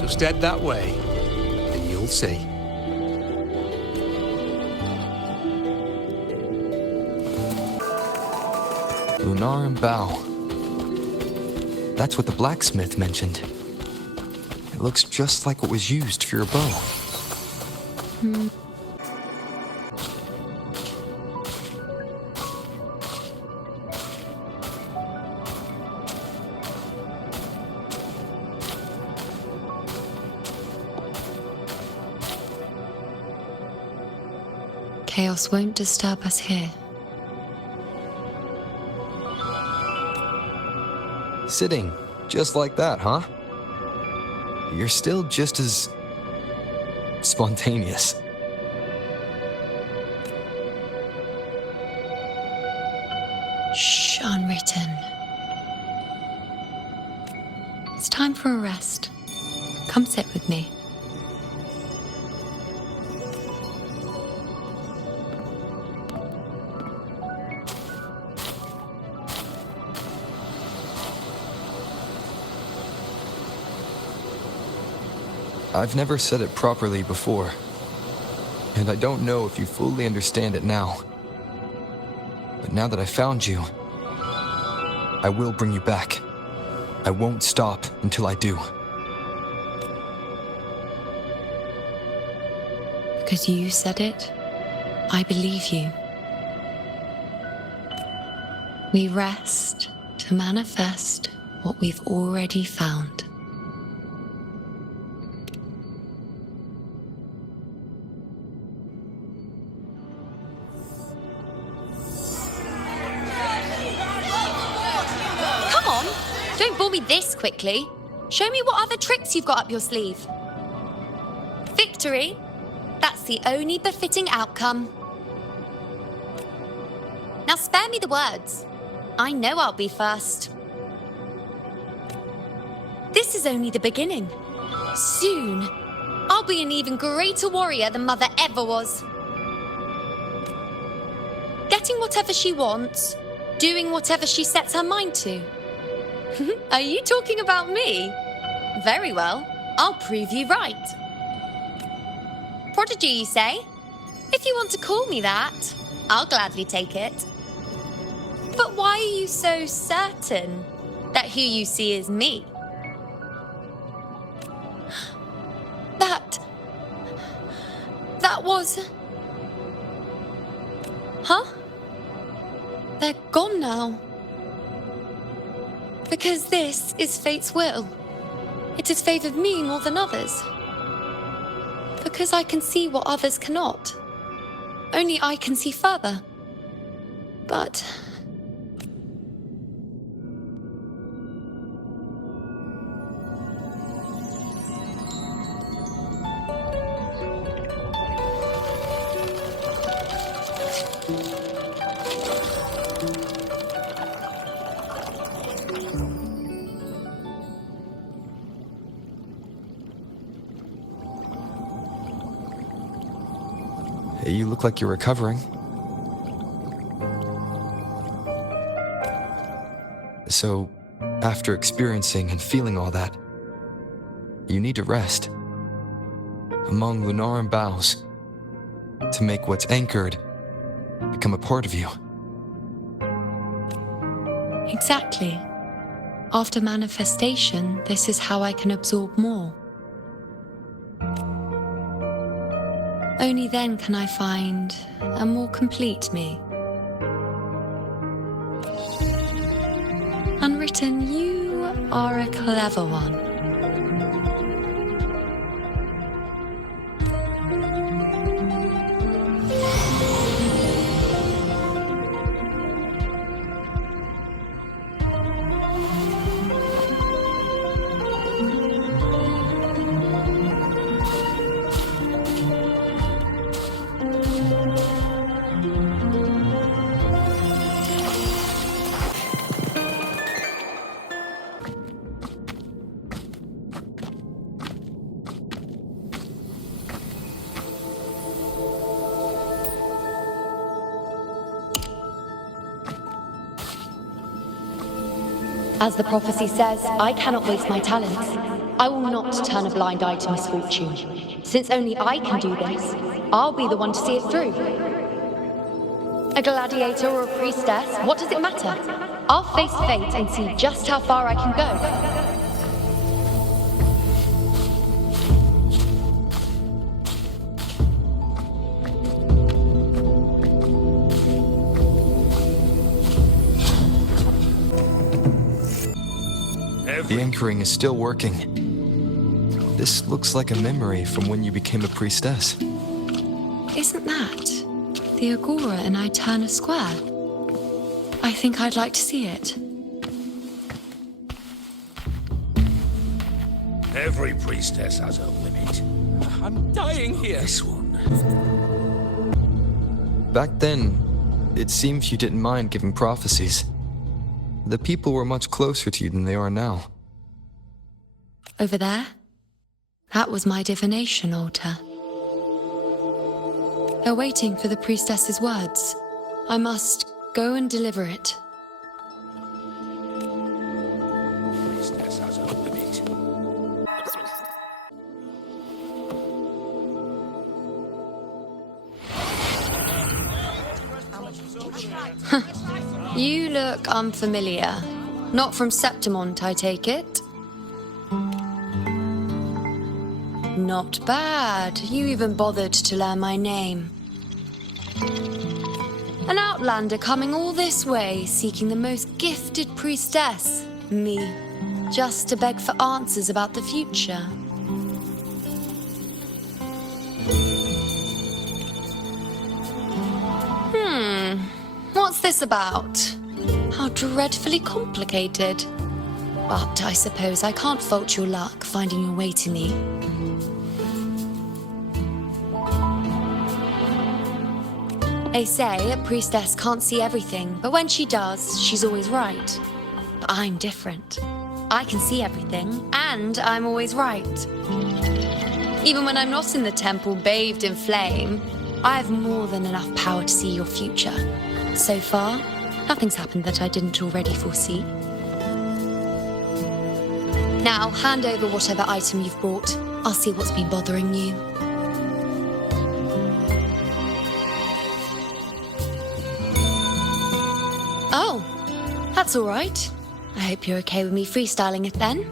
Just head that way, and you'll see. Lunarum bow. That's what the blacksmith mentioned. It looks just like what was used for your bow. Chaos won't disturb us here. Sitting, just like that, huh? You're still just as... spontaneous. Shh, unwritten. It's time for a rest. Come sit with me. I've never said it properly before, and I don't know if you fully understand it now. But now that I found you, I will bring you back. I won't stop until I do. Because you said it, I believe you. We rest to manifest what we've already found. Come on, don't bore me this quickly. Show me what other tricks you've got up your sleeve. Victory? That's the only befitting outcome. Now spare me the words. I know I'll be first. This is only the beginning. Soon, I'll be an even greater warrior than Mother ever was. Getting whatever she wants, doing whatever she sets her mind to. Are you talking about me? Very well, I'll prove you right. Prodigy, you say? If you want to call me that, I'll gladly take it. But why are you so certain that who you see is me? That was... Huh? They're gone now. Because this is fate's will. It has favored me more than others. Because I can see what others cannot. Only I can see further. But... You look like you're recovering. So, after experiencing and feeling all that, you need to rest among Lunaran boughs to make what's anchored become a part of you. Exactly. After manifestation, this is how I can absorb more. Only then can I find a more complete me. Unwritten, you are a clever one. As the prophecy says, I cannot waste my talents. I will not turn a blind eye to misfortune. Since only I can do this, I'll be the one to see it through. A gladiator or a priestess, what does it matter? I'll face fate and see just how far I can go. The anchoring is still working. This looks like a memory from when you became a priestess. Isn't that the Agora in Eterna Square? I think I'd like to see it. Every priestess has a limit. I'm dying here. This one. Back then, it seems you didn't mind giving prophecies. The people were much closer to you than they are now. Over there? That was my divination altar. They're waiting for the priestess's words. I must go and deliver it. Priestess has a limit. You look unfamiliar. Not from Septimont, I take it? Not bad. You even bothered to learn my name. An outlander coming all this way, seeking the most gifted priestess, me, just to beg for answers about the future. What's this about? How dreadfully complicated. But I suppose I can't fault your luck finding your way to me. They say a priestess can't see everything, but when she does, she's always right. But I'm different. I can see everything, and I'm always right. Even when I'm not in the temple bathed in flame, I have more than enough power to see your future. So far, nothing's happened that I didn't already foresee. Now, hand over whatever item you've brought. I'll see what's been bothering you. Oh, that's all right. I hope you're okay with me freestyling it then.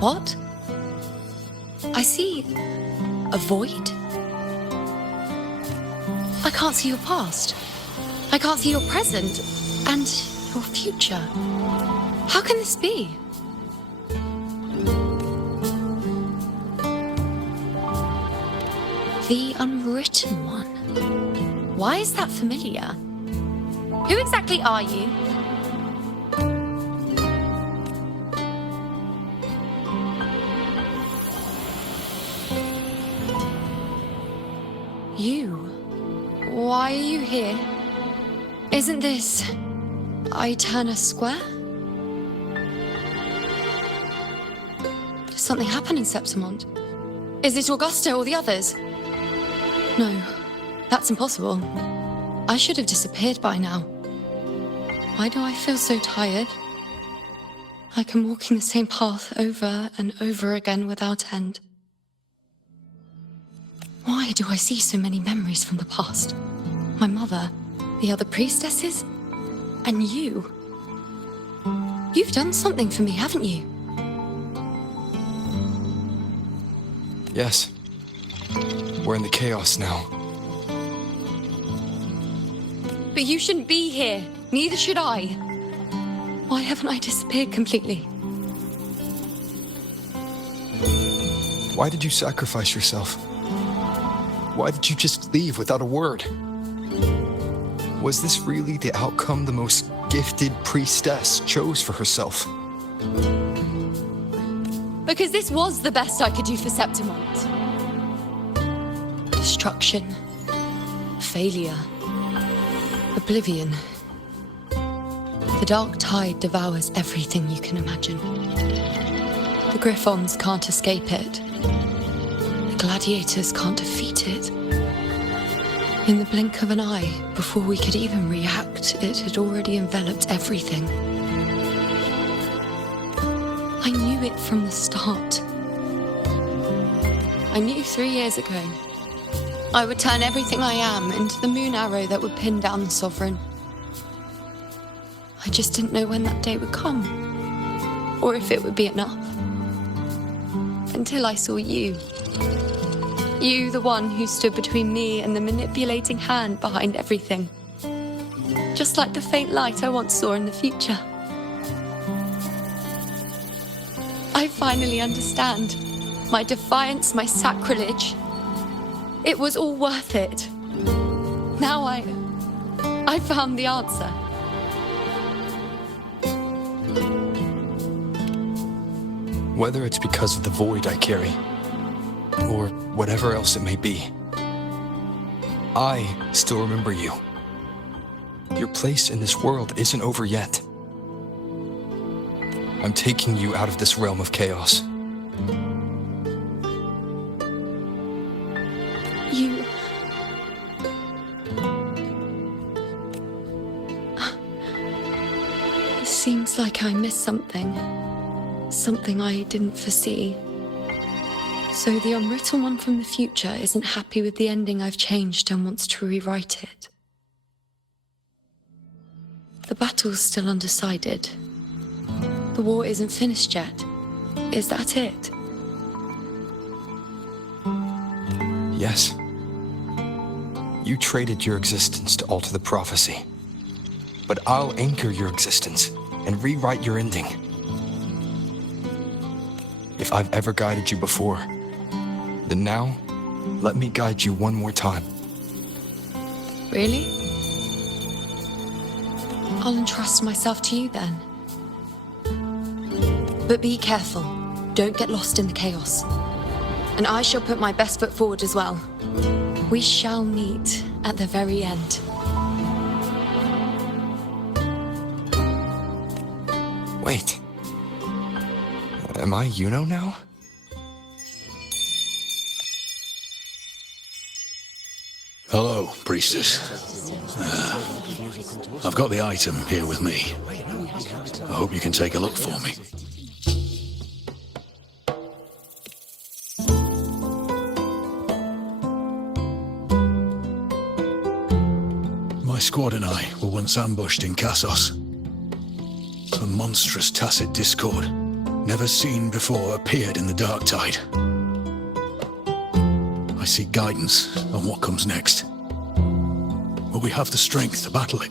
What? I see a void. I can't see your past. I can't see your present and your future. How can this be? The Unwritten One. Why is that familiar? Who exactly are you? You? Why are you here? Isn't this Eterna Square? Did something happen in Septimont? Is it Augusta or the others? No, that's impossible. I should have disappeared by now. Why do I feel so tired? Like I'm walking the same path over and over again without end. Why do I see so many memories from the past? My mother, the other priestesses, and you. You've done something for me, haven't you? Yes. We're in the chaos now. But you shouldn't be here. Neither should I. Why haven't I disappeared completely? Why did you sacrifice yourself? Why did you just leave without a word? Was this really the outcome the most gifted priestess chose for herself? Because this was the best I could do for Septimont. Destruction. Failure. Oblivion. The dark tide devours everything you can imagine. The Griffons can't escape it. The gladiators can't defeat it. In the blink of an eye, before we could even react, it had already enveloped everything. I knew it from the start. I knew 3 years ago I would turn everything I am into the moon arrow that would pin down the Sovereign. I just didn't know when that day would come, or if it would be enough. Until I saw you. You, the one who stood between me and the manipulating hand behind everything. Just like the faint light I once saw in the future. I finally understand. My defiance, my sacrilege. It was all worth it. Now I found the answer. Whether it's because of the void I carry, or whatever else it may be, I still remember you. Your place in this world isn't over yet. I'm taking you out of this realm of chaos. You... It seems like I missed something. Something I didn't foresee. So the unwritten one from the future isn't happy with the ending I've changed and wants to rewrite it. The battle's still undecided. The war isn't finished yet. Is that it? Yes. You traded your existence to alter the prophecy. But I'll anchor your existence and rewrite your ending. If I've ever guided you before, then now, let me guide you one more time. Really? I'll entrust myself to you then. But be careful. Don't get lost in the chaos. And I shall put my best foot forward as well. We shall meet at the very end. Wait. Am I Yuno now? Hello, priestess. I've got the item here with me. I hope you can take a look for me. My squad and I were once ambushed in Kassos. A monstrous tacit discord, never seen before, appeared in the dark tide. I seek guidance on what comes next. Will we have the strength to battle it?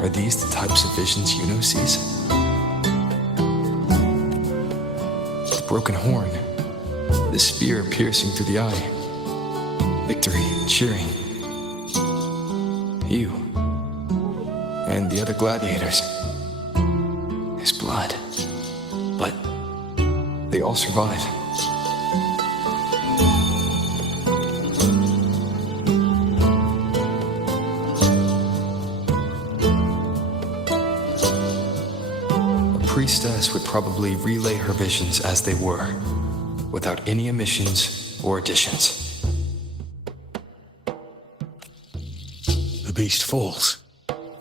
Are these the types of visions Yuno sees? The broken horn, the spear piercing through the eye, victory, cheering. You and the other gladiators. His blood. But they all survive. Priestess would probably relay her visions as they were, without any omissions or additions. The beast falls,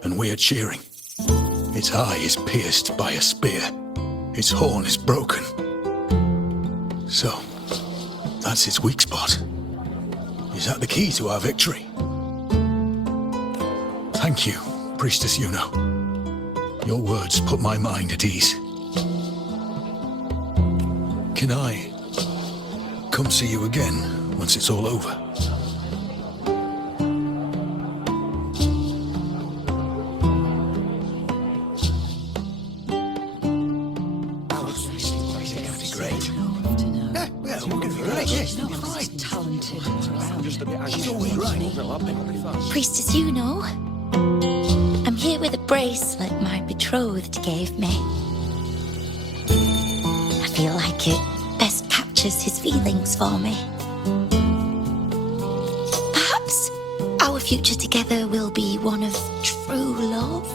and we are cheering. Its eye is pierced by a spear. Its horn is broken. So, that's its weak spot. Is that the key to our victory? Thank you, Priestess Yuno. Your words put my mind at ease. Can I come see you again once it's all over? Priestess Yuno, I'm here with a bracelet my betrothed gave me. I feel like it best captures his feelings for me. Perhaps our future together will be one of true love,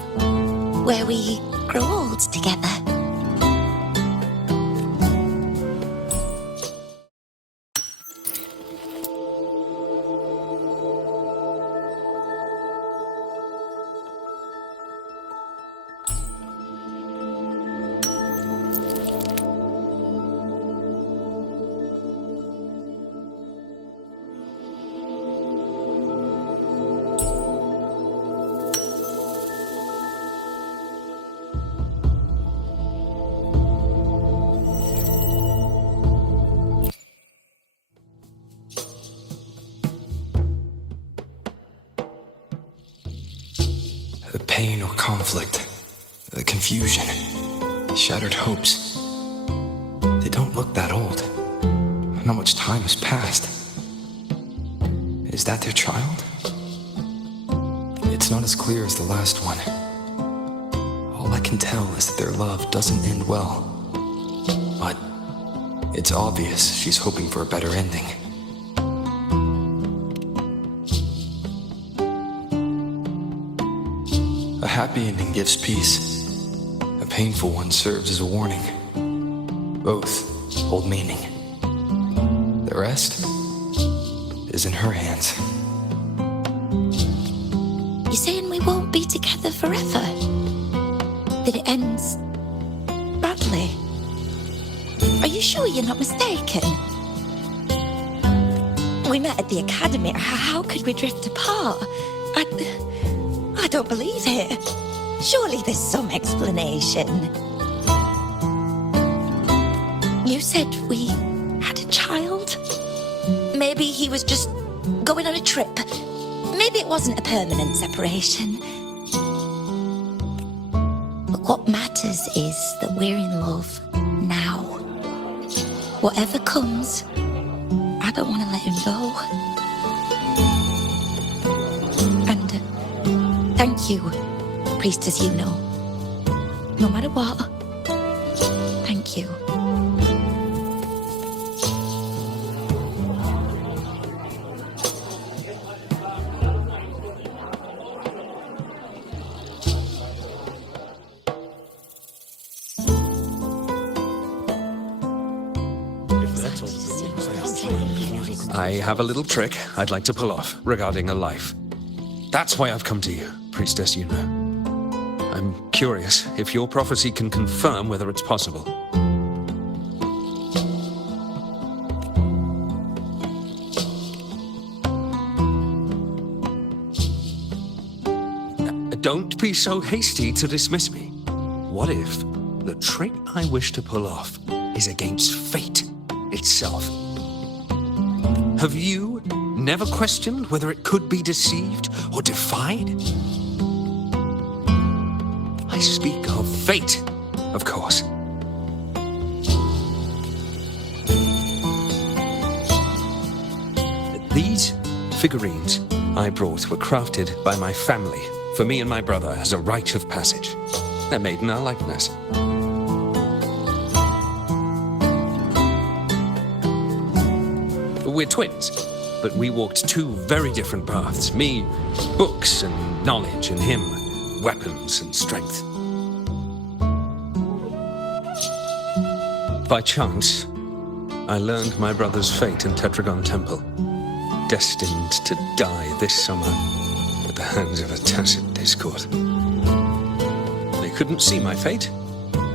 where we grow old together. The pain or conflict, the confusion, shattered hopes. They don't look that old. Not much time has passed. Is that their child? It It's not as clear as the last one. All I can tell is that their love doesn't end well. But it's obvious she's hoping for a better ending. A happy ending gives peace. A painful one serves as a warning. Both hold meaning. The rest is in her hands. You're saying we won't be together forever? That it ends badly? Are you sure you're not mistaken? We met at the academy. How could we drift apart? I don't believe it. Surely there's some explanation. You said we had a child? Maybe he was just going on a trip. Maybe it wasn't a permanent separation. But what matters is that we're in love now. Whatever comes, I don't want to let him go. And thank you, Priestess Yuno. No matter what, thank you. I have a little trick I'd like to pull off regarding a life. That's why I've come to you, Priestess Yuno. I'm curious if your prophecy can confirm whether it's possible. Don't be so hasty to dismiss me. What if the trick I wish to pull off is against fate itself? Have you never questioned whether it could be deceived or defied? I speak of fate, of course. These figurines I brought were crafted by my family for me and my brother as a rite of passage. They're made in our likeness. We're twins, but we walked two very different paths. Me, books and knowledge, and him, weapons and strength. By chance, I learned my brother's fate in Tetragon Temple, destined to die this summer at the hands of a tacit discord. They couldn't see my fate,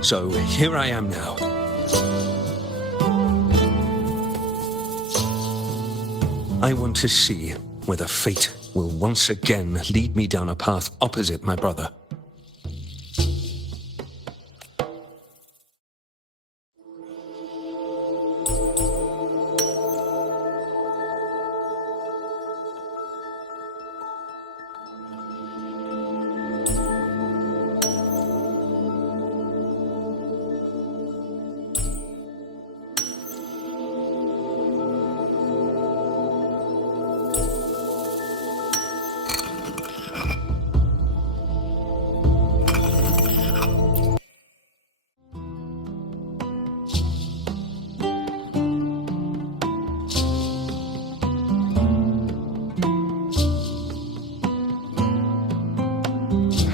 so here I am now. I want to see whether fate will once again lead me down a path opposite my brother.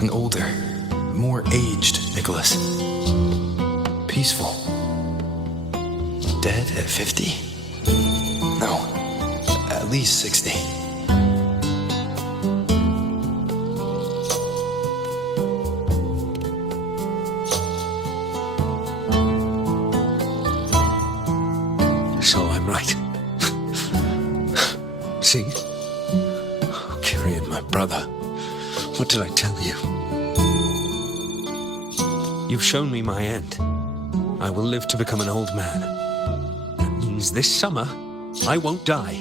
An older, more aged Nicholas. Peaceful. Dead at 50? No, at least 60. So I'm right. See? Kyrian, my brother. What did I tell you? You've shown me my end. I will live to become an old man. That means this summer, I won't die.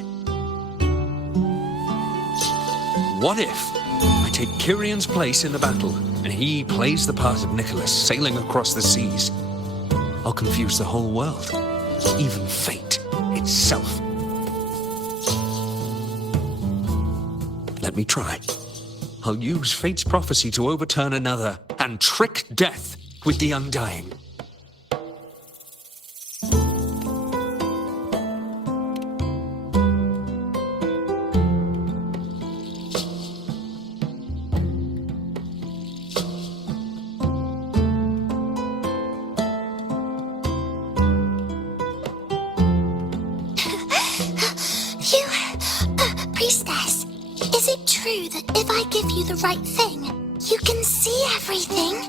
What if I take Kyrian's place in the battle, and he plays the part of Nicholas sailing across the seas? I'll confuse the whole world, even fate itself. Let me try. I'll use fate's prophecy to overturn another and trick death with the undying. Priestess, is it true that if I give you the right thing, you can see everything?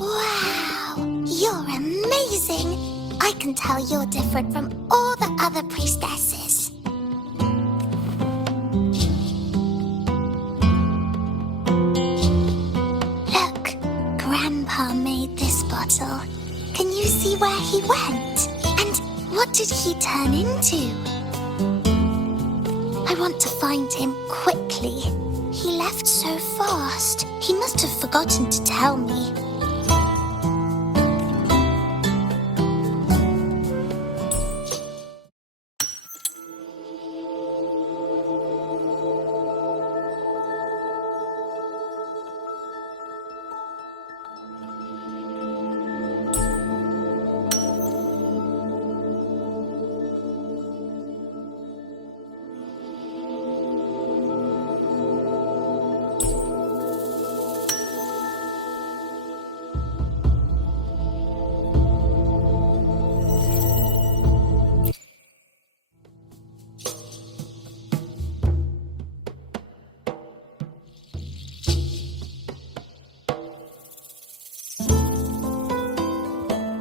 Wow, you're amazing. I can tell you're different from all the other priestesses. Look, Grandpa made this bottle. Can you see where he went? And what did he turn into? I want to find him quickly. He left so fast. He must have forgotten to tell me.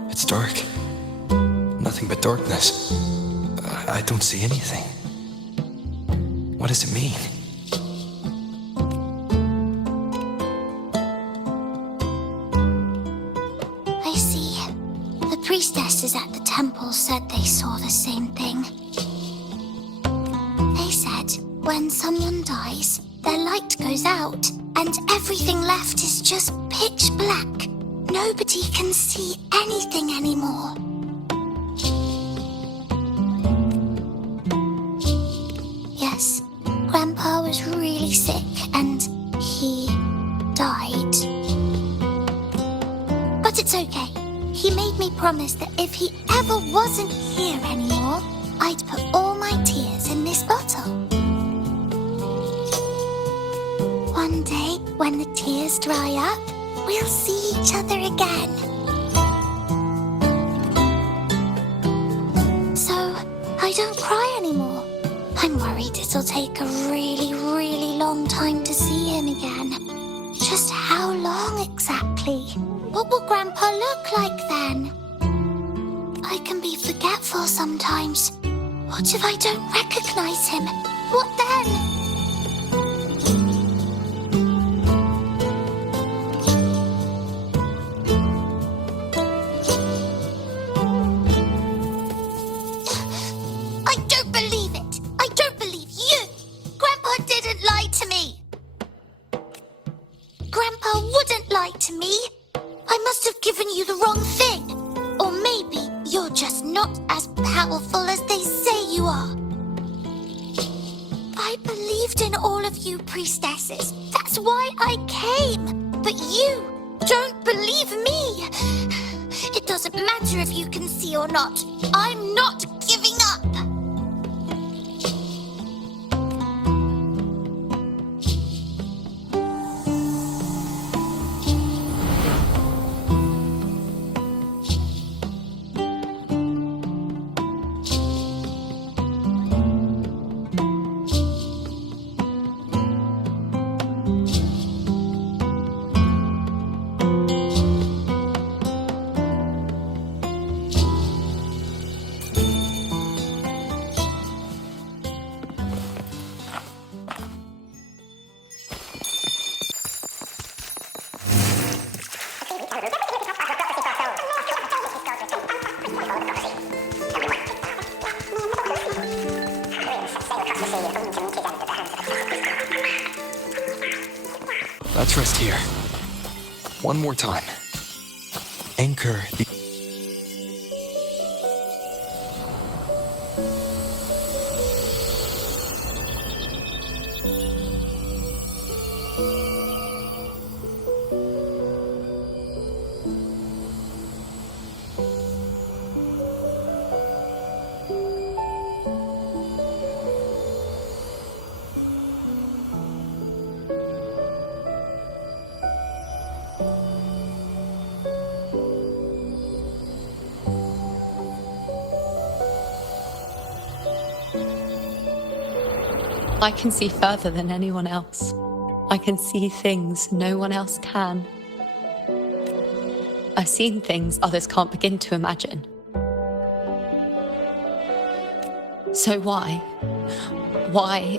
It's dark. Nothing but darkness. I don't see anything. What does it mean? I see. The priestesses at the temple said they saw the same thing. They said when someone dies, their light goes out, and everything left is just pitch black. Nobody can see anything anymore. Yes, Grandpa was really sick and he died. But it's okay. He made me promise that if he ever wasn't here anymore, I'd put all my tears in this bottle. One day, when the tears dry up, we'll see each other again. So, I don't cry anymore. I'm worried it'll take a really, really long time to see him again. Just how long exactly? What will Grandpa look like then? I can be forgetful sometimes. What if I don't recognize him? What then? To me, I must have given you the wrong thing. Or maybe you're just not as powerful as they say you are. I believed in all of you priestesses. That's why I came. But you don't believe me. It doesn't matter if you can see or not. I'm not giving up. Let's rest here. One more time. Anchor the... I can see further than anyone else. I can see things no one else can. I've seen things others can't begin to imagine. So why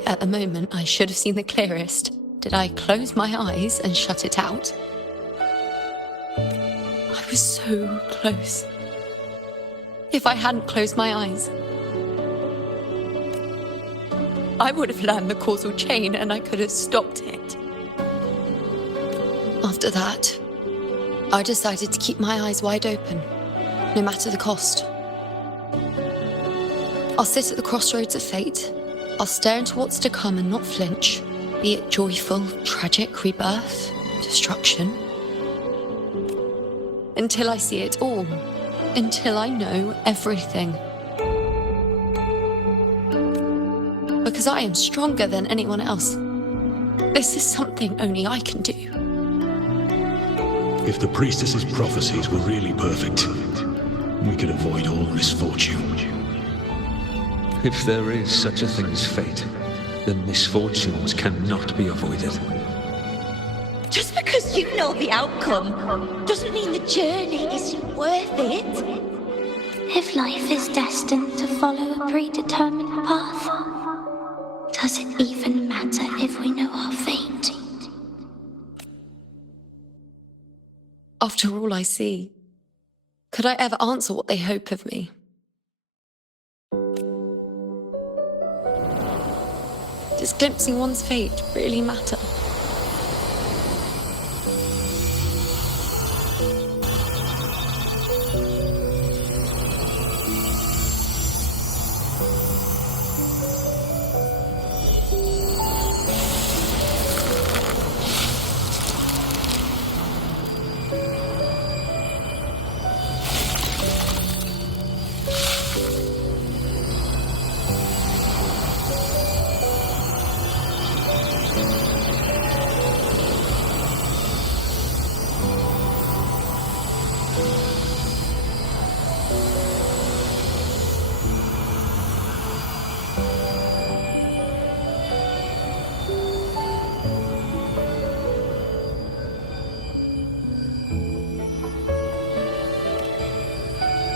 at the moment I should have seen the clearest, did I close my eyes and shut it out? I was so close. If I hadn't closed my eyes, I would have learned the causal chain and I could have stopped it. After that, I decided to keep my eyes wide open, no matter the cost. I'll sit at the crossroads of fate. I'll stare into what's to come and not flinch, be it joyful, tragic, rebirth, destruction. Until I see it all, until I know everything. Because I am stronger than anyone else. This is something only I can do. If the priestess's prophecies were really perfect, we could avoid all misfortune. If there is such a thing as fate, then misfortunes cannot be avoided. Just because you know the outcome doesn't mean the journey isn't worth it. If life is destined to follow a predetermined path, does it even matter if we know our fate? After all I see, could I ever answer what they hope of me? Does glimpsing one's fate really matter?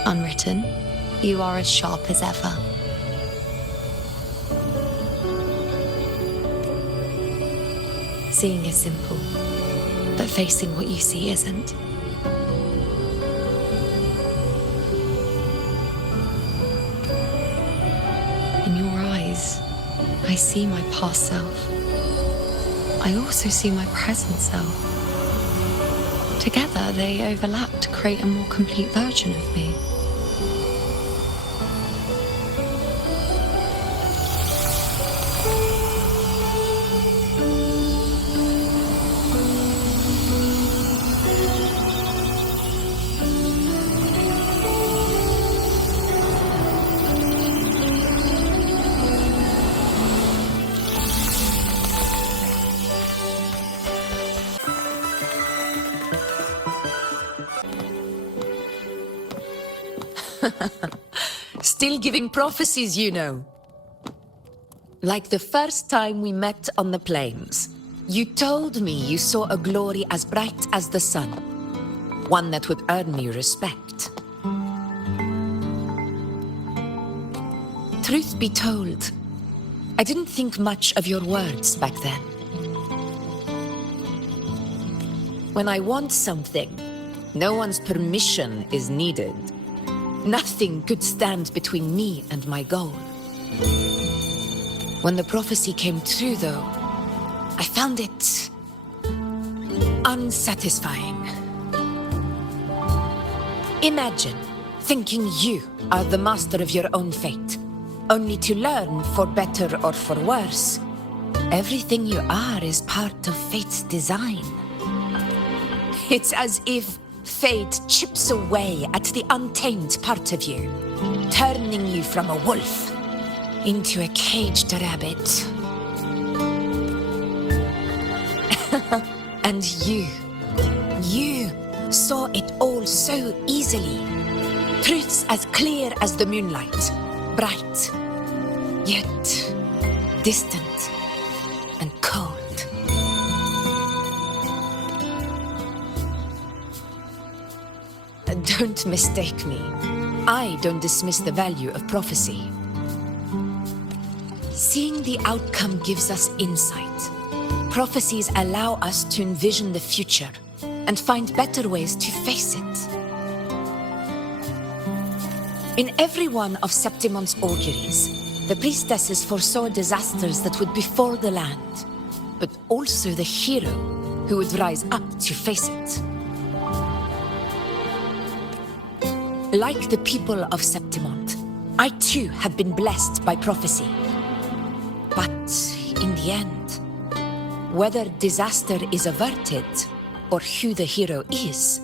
Unwritten, you are as sharp as ever. Seeing is simple, but facing what you see isn't. In your eyes, I see my past self. I also see my present self. Together, they overlap to create a more complete version of me. Still giving prophecies, you know. Like the first time we met on the plains. You told me you saw a glory as bright as the sun. One that would earn me respect. Truth be told, I didn't think much of your words back then. When I want something, no one's permission is needed. Nothing could stand between me and my goal. When the prophecy came true, though, I found it unsatisfying. Imagine thinking you are the master of your own fate, only to learn, for better or for worse, everything you are is part of fate's design. It's as if fate chips away at the untamed part of you, turning you from a wolf into a caged rabbit. And you saw it all so easily. Truths as clear as the moonlight, bright, yet distant and cold. Don't mistake me. I don't dismiss the value of prophecy. Seeing the outcome gives us insight. Prophecies allow us to envision the future and find better ways to face it. In every one of Septimon's auguries, the priestesses foresaw disasters that would befall the land, but also the hero who would rise up to face it. Like the people of Septimont, I too have been blessed by prophecy. But in the end, whether disaster is averted or who the hero is,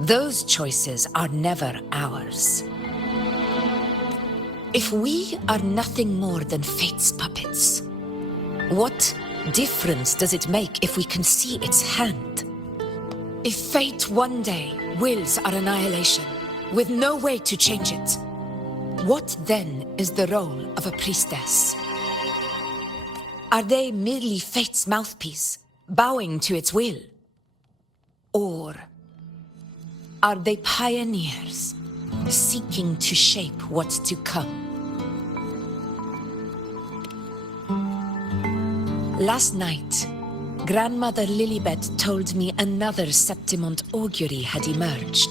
those choices are never ours. If we are nothing more than fate's puppets, what difference does it make if we can see its hand? If fate one day wills our annihilation, with no way to change it, what then is the role of a priestess? Are they merely fate's mouthpiece, bowing to its will? Or are they pioneers, seeking to shape what's to come? Last night, Grandmother Lilibet told me another Septimont augury had emerged.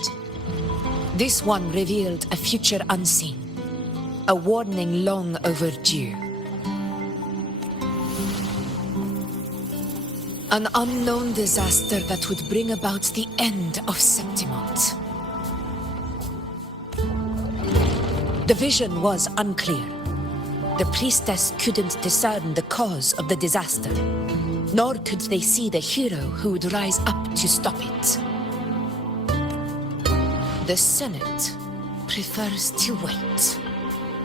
This one revealed a future unseen, a warning long overdue. An unknown disaster that would bring about the end of Septimont. The vision was unclear. The priestess couldn't discern the cause of the disaster, nor could they see the hero who would rise up to stop it. The Senate prefers to wait,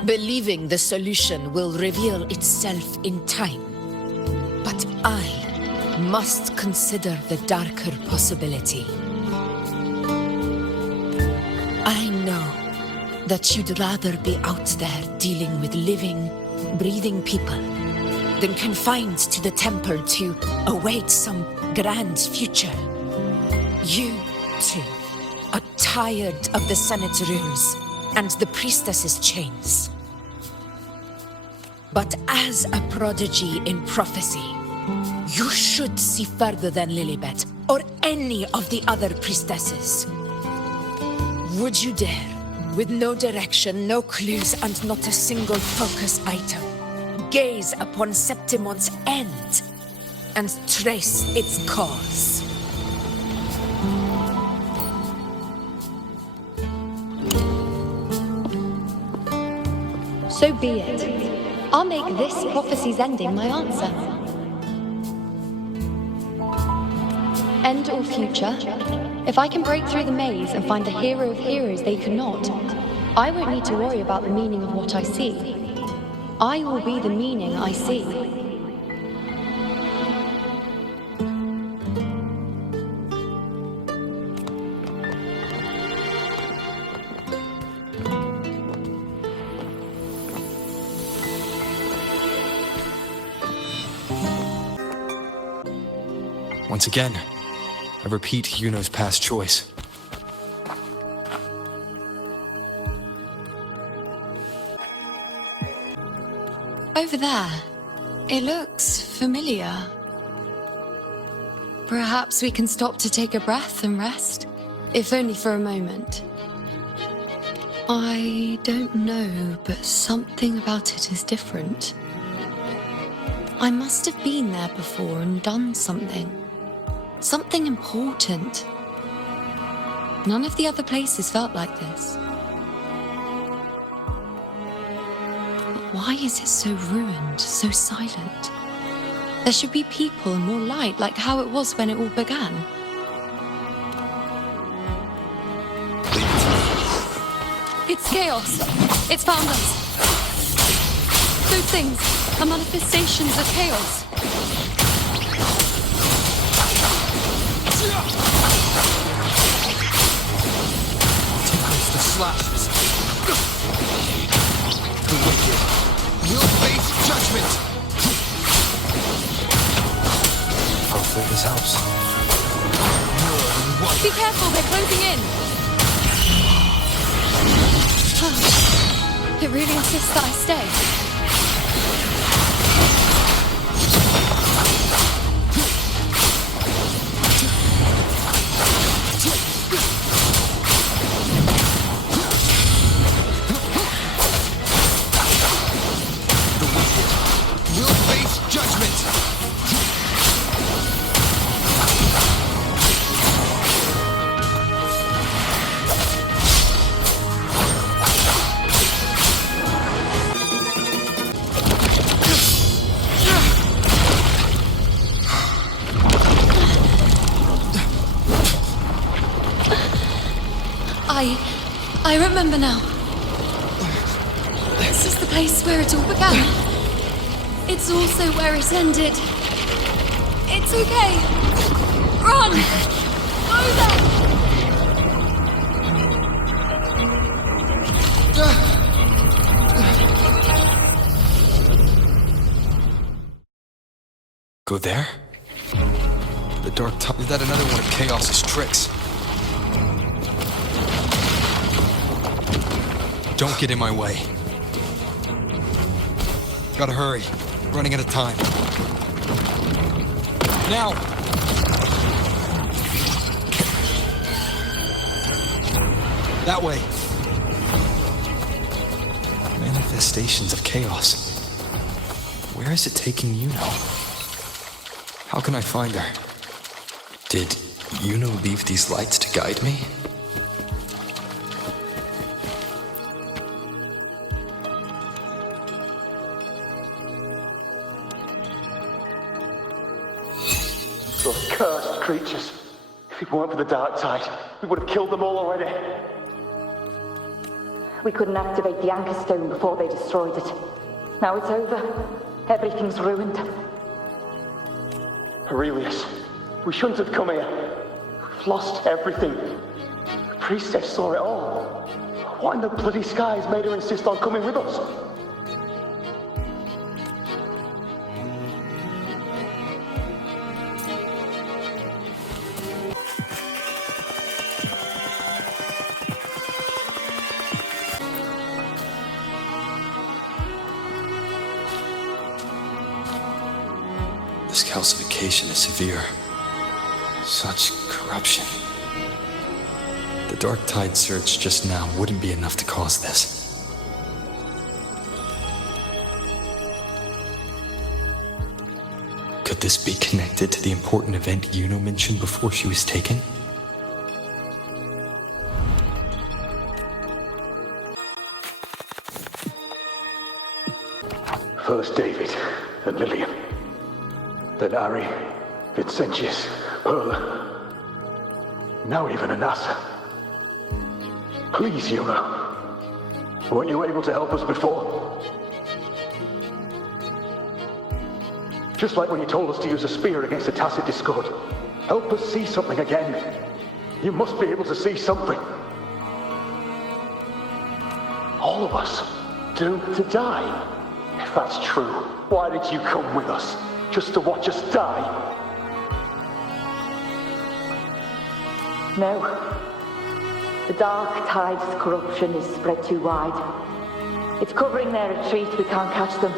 believing the solution will reveal itself in time. But I must consider the darker possibility. I know that you'd rather be out there dealing with living, breathing people than confined to the temple to await some grand future. You, too, are tired of the Senate's rules and the priestess's chains. But as a prodigy in prophecy, you should see further than Lilibet or any of the other priestesses. Would you dare, with no direction, no clues, and not a single focus item, gaze upon Septimont's end and trace its cause? So be it. I'll make this prophecy's ending my answer. End or future, if I can break through the maze and find the hero of heroes they could not, I won't need to worry about the meaning of what I see. I will be the meaning I see. Once again, I repeat Yuno's past choice. Over there. It looks familiar. Perhaps we can stop to take a breath and rest, if only for a moment. I don't know, but something about it is different. I must have been there before and done something. Something important. None of the other places felt like this. But why is it so ruined, so silent? There should be people and more light, like how it was when it all began. It's chaos. It's found us. Those things are manifestations of chaos. slashes. The wicked will face judgment. Hopefully this helps. Be careful, they're closing in. It really insists that I stay. I remember now. This is the place where it all began. It's also where it ended. It's okay. Run! Go there! Go there? The Dark Tide. Is that another one of Chaos's tricks? Don't get in my way. Gotta hurry. Running out of time. Now! That way. Manifestations of chaos. Where is it taking Yuno? How can I find her? Did Yuno leave these lights to guide me? Those cursed creatures. If it weren't for the dark tide, we would have killed them all already. We couldn't activate the anchor stone before they destroyed it. Now it's over. Everything's ruined. Aurelius, we shouldn't have come here. We've lost everything. The priestess saw it all. What in the bloody skies made her insist on coming with us? This calcification is severe. Such corruption. The Dark Tide surge just now wouldn't be enough to cause this. Could this be connected to the important event Yuno mentioned before she was taken? First David and Lillian. Then Ari, Vincentius, Perla. Now even Anasa. Please, Yuno. Weren't you able to help us before? Just like when you told us to use a spear against the Tacit Discord. Help us see something again. You must be able to see something. All of us doomed to die. If that's true, why did you come with us? Just to watch us die? No. The Dark Tide's corruption is spread too wide. It's covering their retreat, we can't catch them.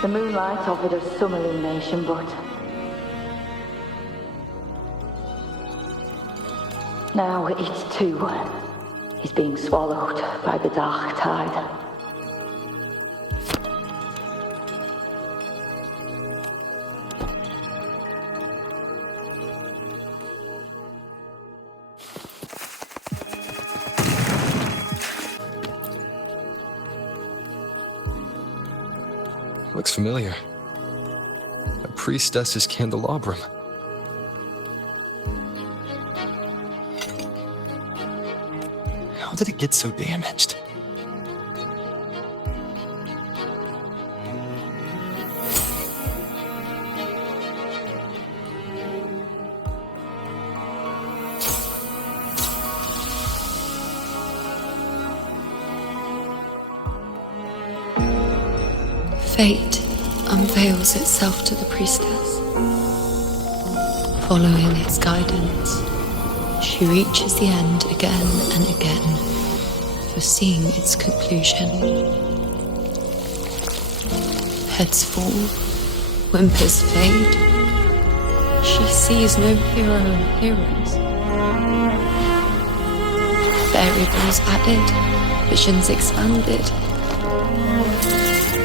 The moonlight offered us some illumination, but... now it too is being swallowed by the Dark Tide. Looks familiar. A priestess's candelabrum. How did it get so damaged? Fate unveils itself to the priestess. Following its guidance, she reaches the end again and again, foreseeing its conclusion. Heads fall, whimpers fade. She sees no hero and heroes. Variables added, visions expanded.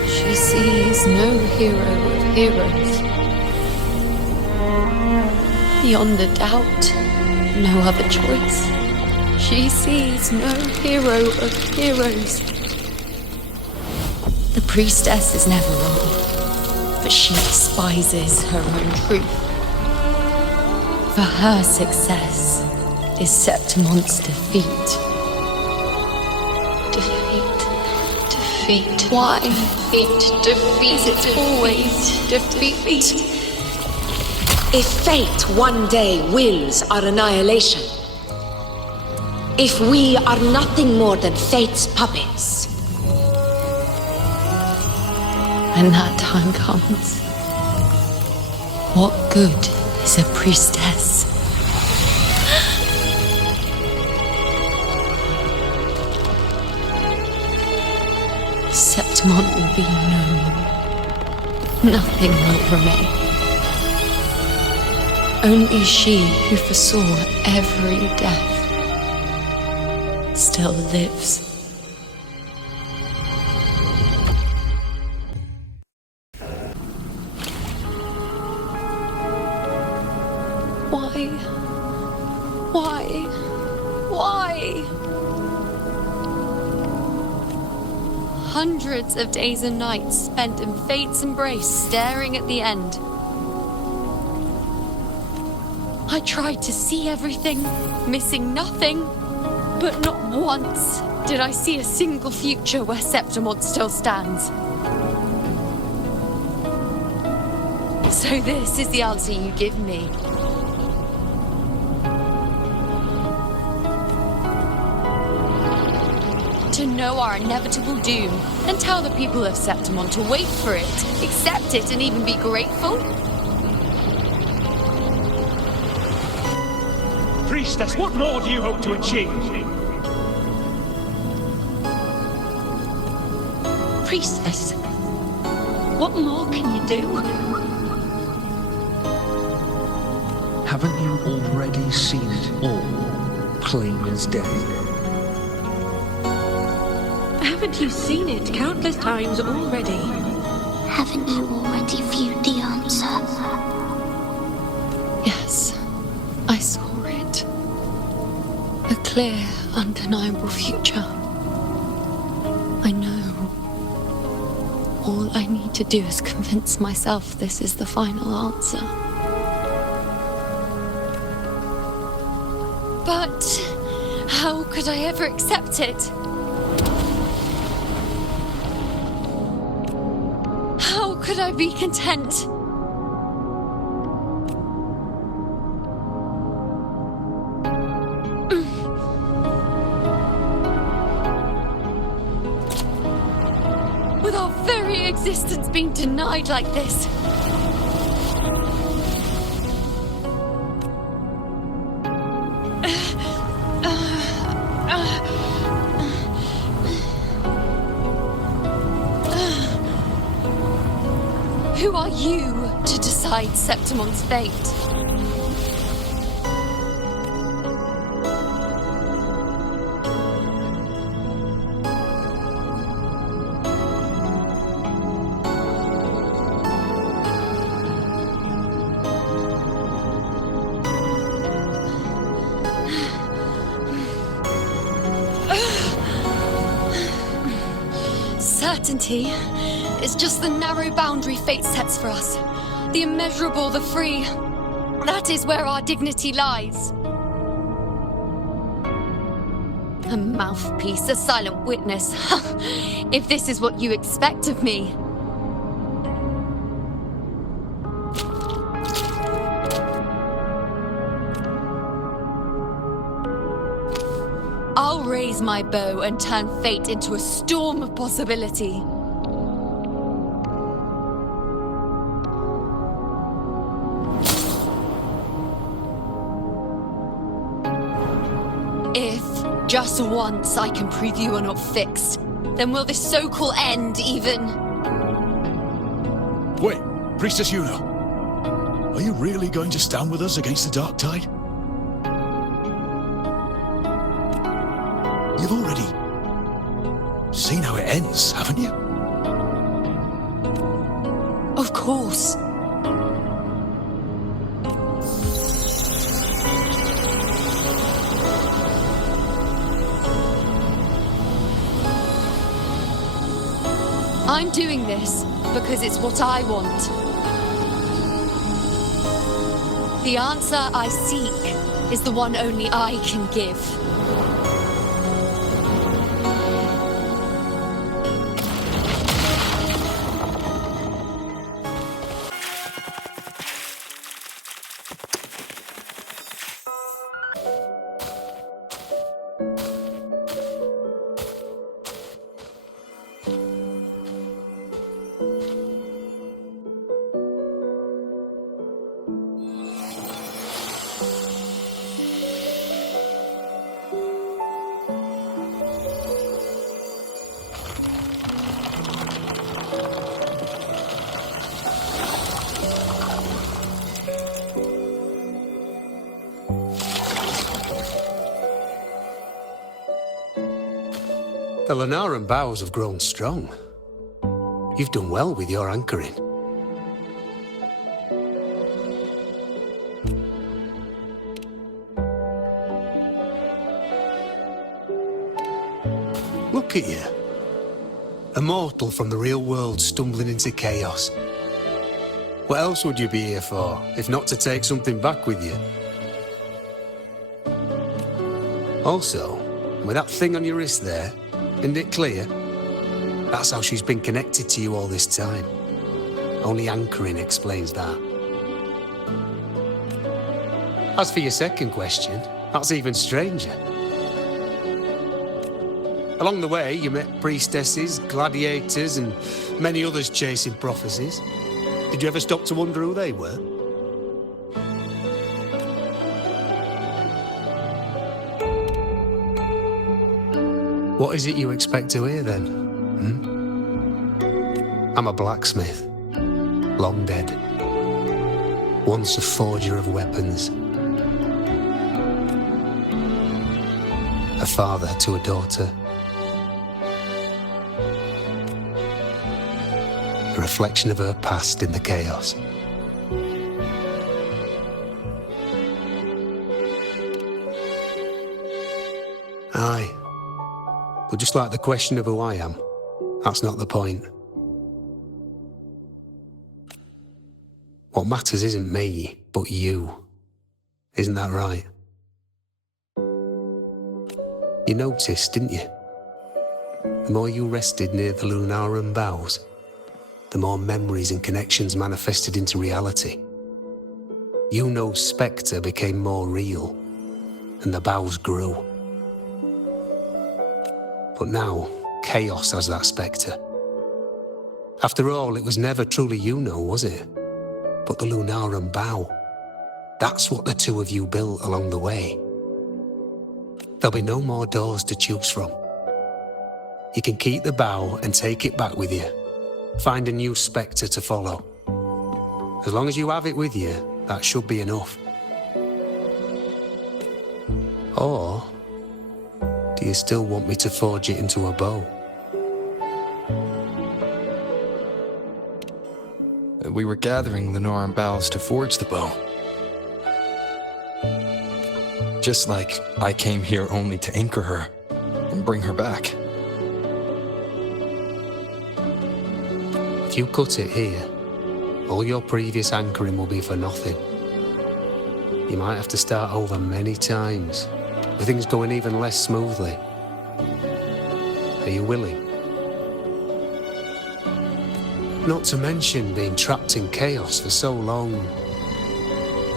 She sees no hero of heroes. Beyond a doubt, no other choice. She sees no hero of heroes. The priestess is never wrong, but she despises her own truth. For her success is Septimon's defeat. Defeat. Why? Defeat. Is it always defeat? If fate one day wills our annihilation, if we are nothing more than fate's puppets, when that time comes, what good is a priestess? Septimon will be known. Nothing will remain. Only she who foresaw every death still lives. Why? Hundreds of days and nights spent in fate's embrace, staring at the end. I tried to see everything, missing nothing, but not once did I see a single future where Septimon still stands. So this is the answer you give me. To know our inevitable doom and tell the people of Septimon to wait for it, accept it, and even be grateful? Priestess, what more do you hope to achieve? Priestess, what more can you do? Haven't you already seen it all, plain as day? Haven't you seen it countless times already? Haven't you already viewed the answer? Yes, I saw it. A clear, undeniable future. I know. All I need to do is convince myself this is the final answer. But how could I ever accept it? How could I be content? With our very existence being denied like this. Who are you to decide Septimon's fate? Certainty is just the narrow boundary fate sets for us. The immeasurable, the free. That is where our dignity lies. A mouthpiece, a silent witness. If this is what you expect of me. I'll raise my bow and turn fate into a storm of possibility. just once I can prove you are not fixed, then will this so-called end even... Wait, Priestess Yuno. Are you really going to stand with us against the Dark Tide? You've already seen how it ends, haven't you? Of course. I'm doing this because it's what I want. The answer I seek is the one only I can give. The Lunaran bows have grown strong. You've done well with your anchoring. Look at you. A mortal from the real world stumbling into chaos. What else would you be here for, if not to take something back with you? Also, with that thing on your wrist there, isn't it clear? That's how she's been connected to you all this time. Only anchoring explains that. As for your second question, that's even stranger. Along the way, you met priestesses, gladiators, and many others chasing prophecies. Did you ever stop to wonder who they were? What is it you expect to hear, then? I'm a blacksmith, long dead. Once a forger of weapons. A father to a daughter. A reflection of her past in the chaos. Aye. But just like the question of who I am, that's not the point. What matters isn't me, but you. Isn't that right? You noticed, didn't you? The more you rested near the Lunaran bows, the more memories and connections manifested into reality. Yuno's spectre became more real, and the bows grew. But now, chaos has that spectre. After all, it was never truly Yuno, was it? But the Lunaran bow. That's what the two of you built along the way. There'll be no more doors to choose from. You can keep the bow and take it back with you. Find a new spectre to follow. As long as you have it with you, that should be enough. Or do you still want me to forge it into a bow? We were gathering Lunaran boughs to forge the bow. Just like I came here only to anchor her and bring her back. If you cut it here, all your previous anchoring will be for nothing. You might have to start over many times, with things going even less smoothly. Are you willing? Not to mention being trapped in chaos for so long.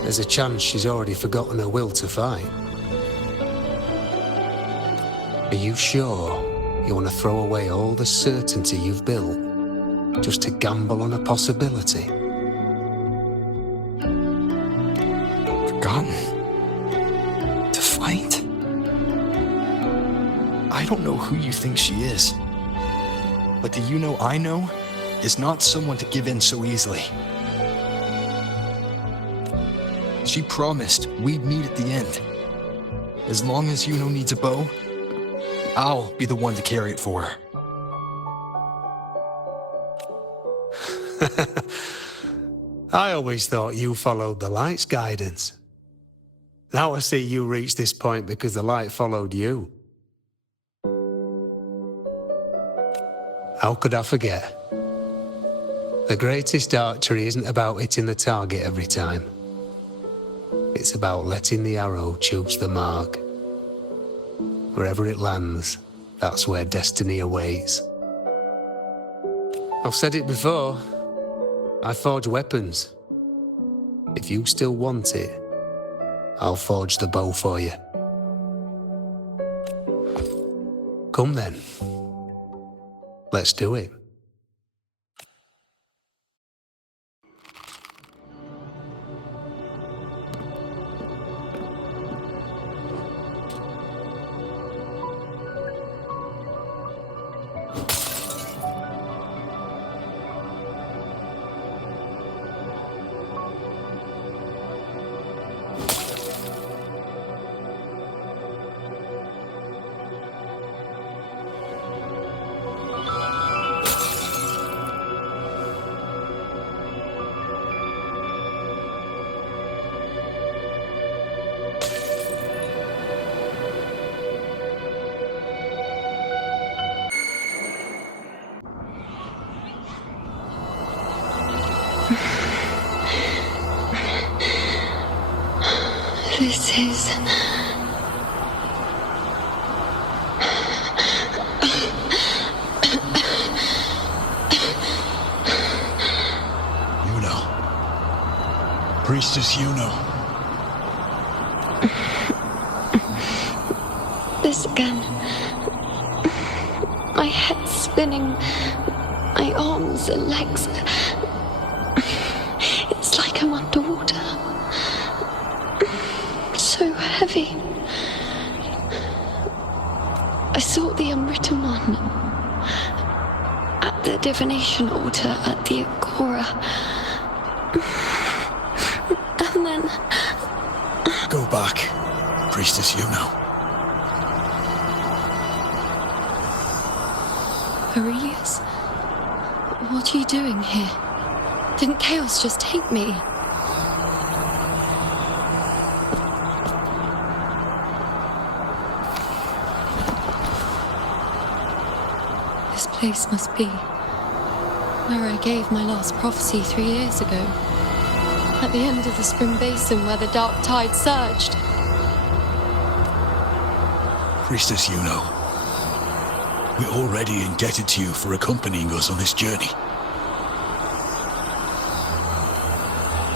There's a chance she's already forgotten her will to fight. Are you sure you want to throw away all the certainty you've built just to gamble on a possibility? Forgotten? To fight? I don't know who you think she is. But the Yuno I know is not someone to give in so easily. She promised we'd meet at the end. As long as Yuno needs a bow, I'll be the one to carry it for her. I always thought you followed the light's guidance. Now I see you reached this point because the light followed you. How could I forget? The greatest archery isn't about hitting the target every time. It's about letting the arrow choose the mark. Wherever it lands, that's where destiny awaits. I've said it before. I forge weapons. If you still want it, I'll forge the bow for you. Come then. Let's do it. This is... Yuno. Priestess Yuno. This again. My head spinning, my arms and legs. It's like I'm underwater. So heavy. I saw the unwritten one at the divination altar at the Agora. And then... Go back, Priestess Yuno. Aurelius? What are you doing here? Didn't Chaos just take me? This place must be where I gave my last prophecy 3 years ago. At the end of the spring basin where the dark tide surged. Priestess Yuno. We're already indebted to you for accompanying us on this journey.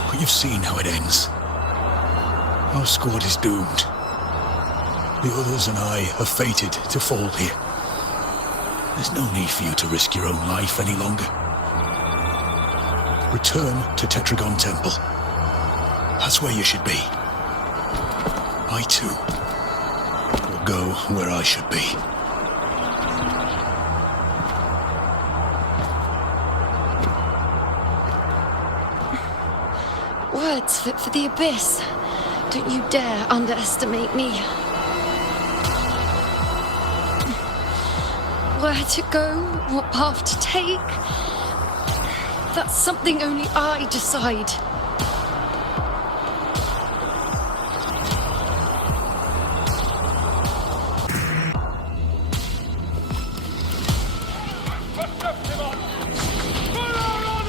But you've seen how it ends. Our squad is doomed. The others and I are fated to fall here. There's no need for you to risk your own life any longer. Return to Tetragon Temple. That's where you should be. I too will go where I should be. Words fit for the abyss. Don't you dare underestimate me. Where to go, what path to take, that's something only I decide.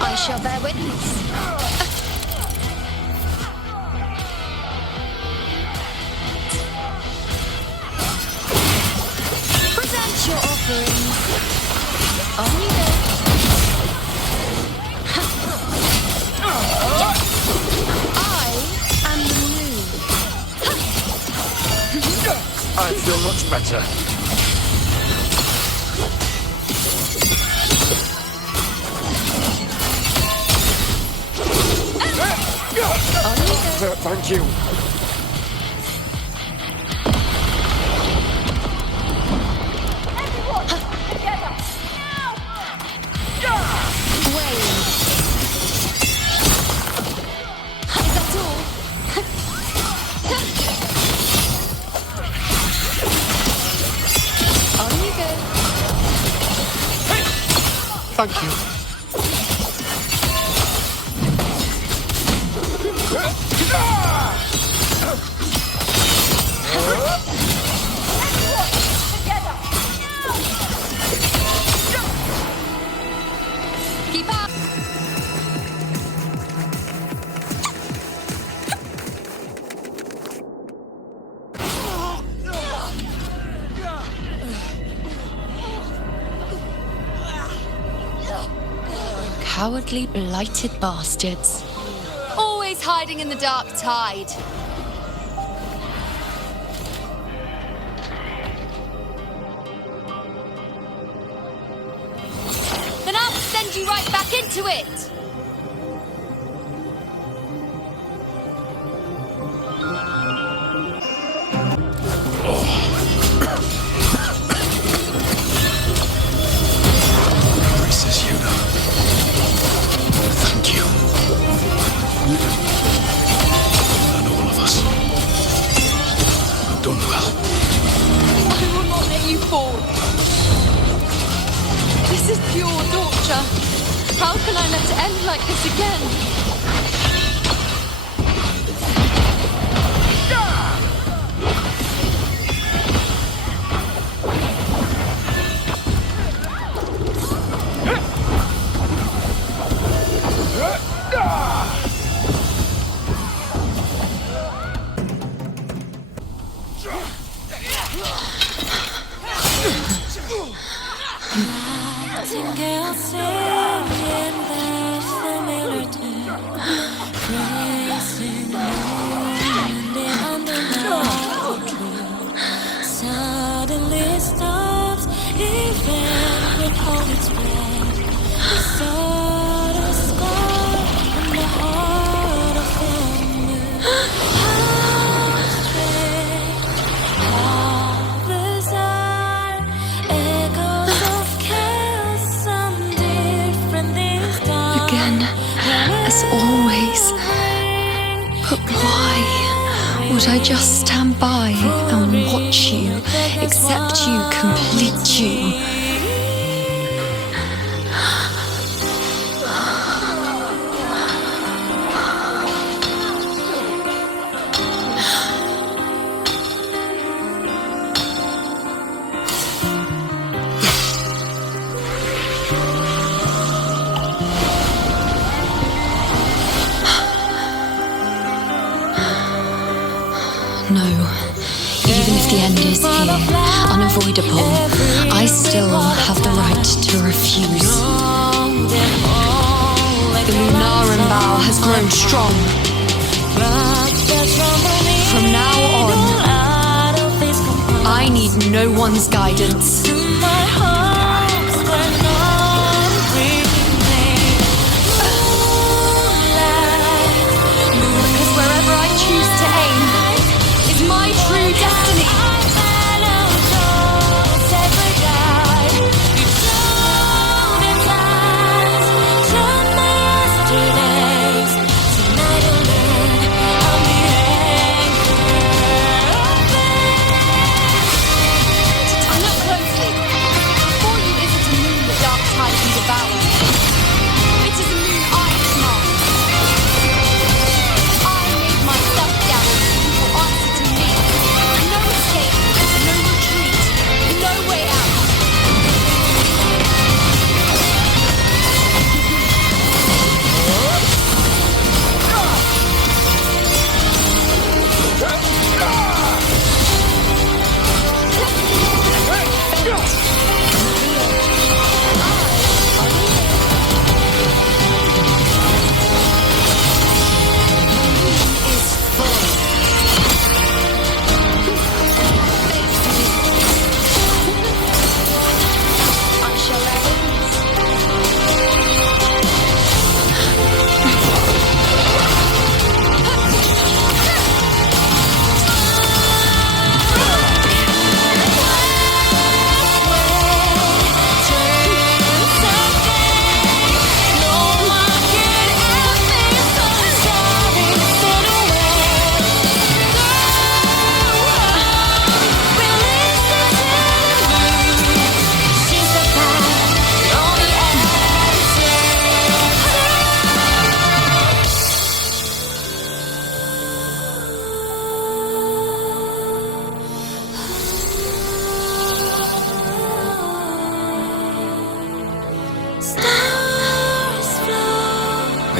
I shall bear witness. Present your offerings. On you go. I am the moon. I feel much better. Thank you. Thank you. Keep up! Cowardly, blighted bastards. Always hiding in the dark tide. Then I'll send you right back into it! Princess Yuna. Thank you. And all of us. We've done well. I will not let you fall. This is pure torture. How can I let it end like this again? Nightingale singing that familiar tune, praising the underlying truth. Suddenly stops, even with all its breath. The sword of scorn and the heart of the moon. How strange, how bizarre, echoes of chaos sound different this time. Again, as always. But why would I just stand by and watch you, accept you, complete you? No. Even if the end is here, unavoidable, I still have the right to refuse. The Lunaran bow has grown strong. From now on, I need no one's guidance. Because wherever I choose to aim is my true destiny. Look closely.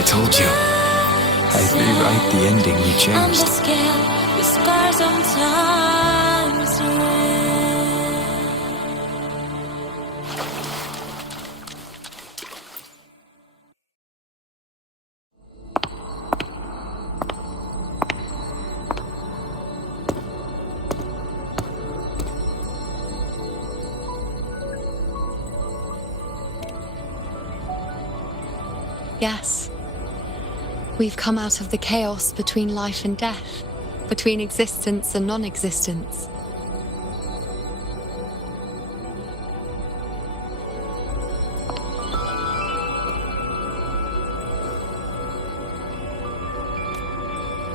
told you. I'd rewrite the ending you I'm changed. just scared. Your scars sometimes red. Yes. We've come out of the chaos between life and death, between existence and non-existence.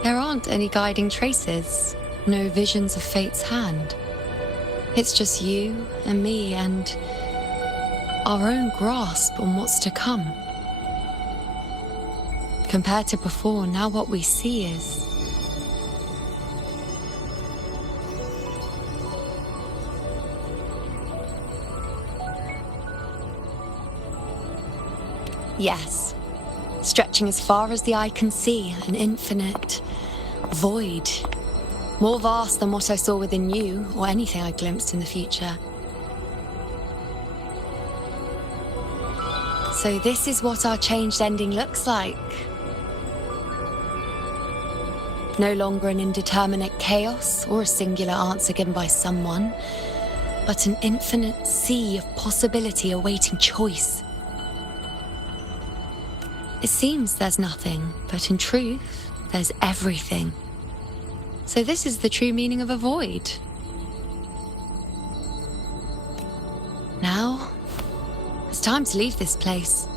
There aren't any guiding traces, no visions of fate's hand. It's just you and me and our own grasp on what's to come. Compared to before, now what we see is... Yes. Stretching as far as the eye can see, an infinite void. More vast than what I saw within you, or anything I glimpsed in the future. So this is what our changed ending looks like. No longer an indeterminate chaos or a singular answer given by someone, but an infinite sea of possibility awaiting choice. It seems there's nothing, but in truth, there's everything. So this is the true meaning of a void. Now, it's time to leave this place.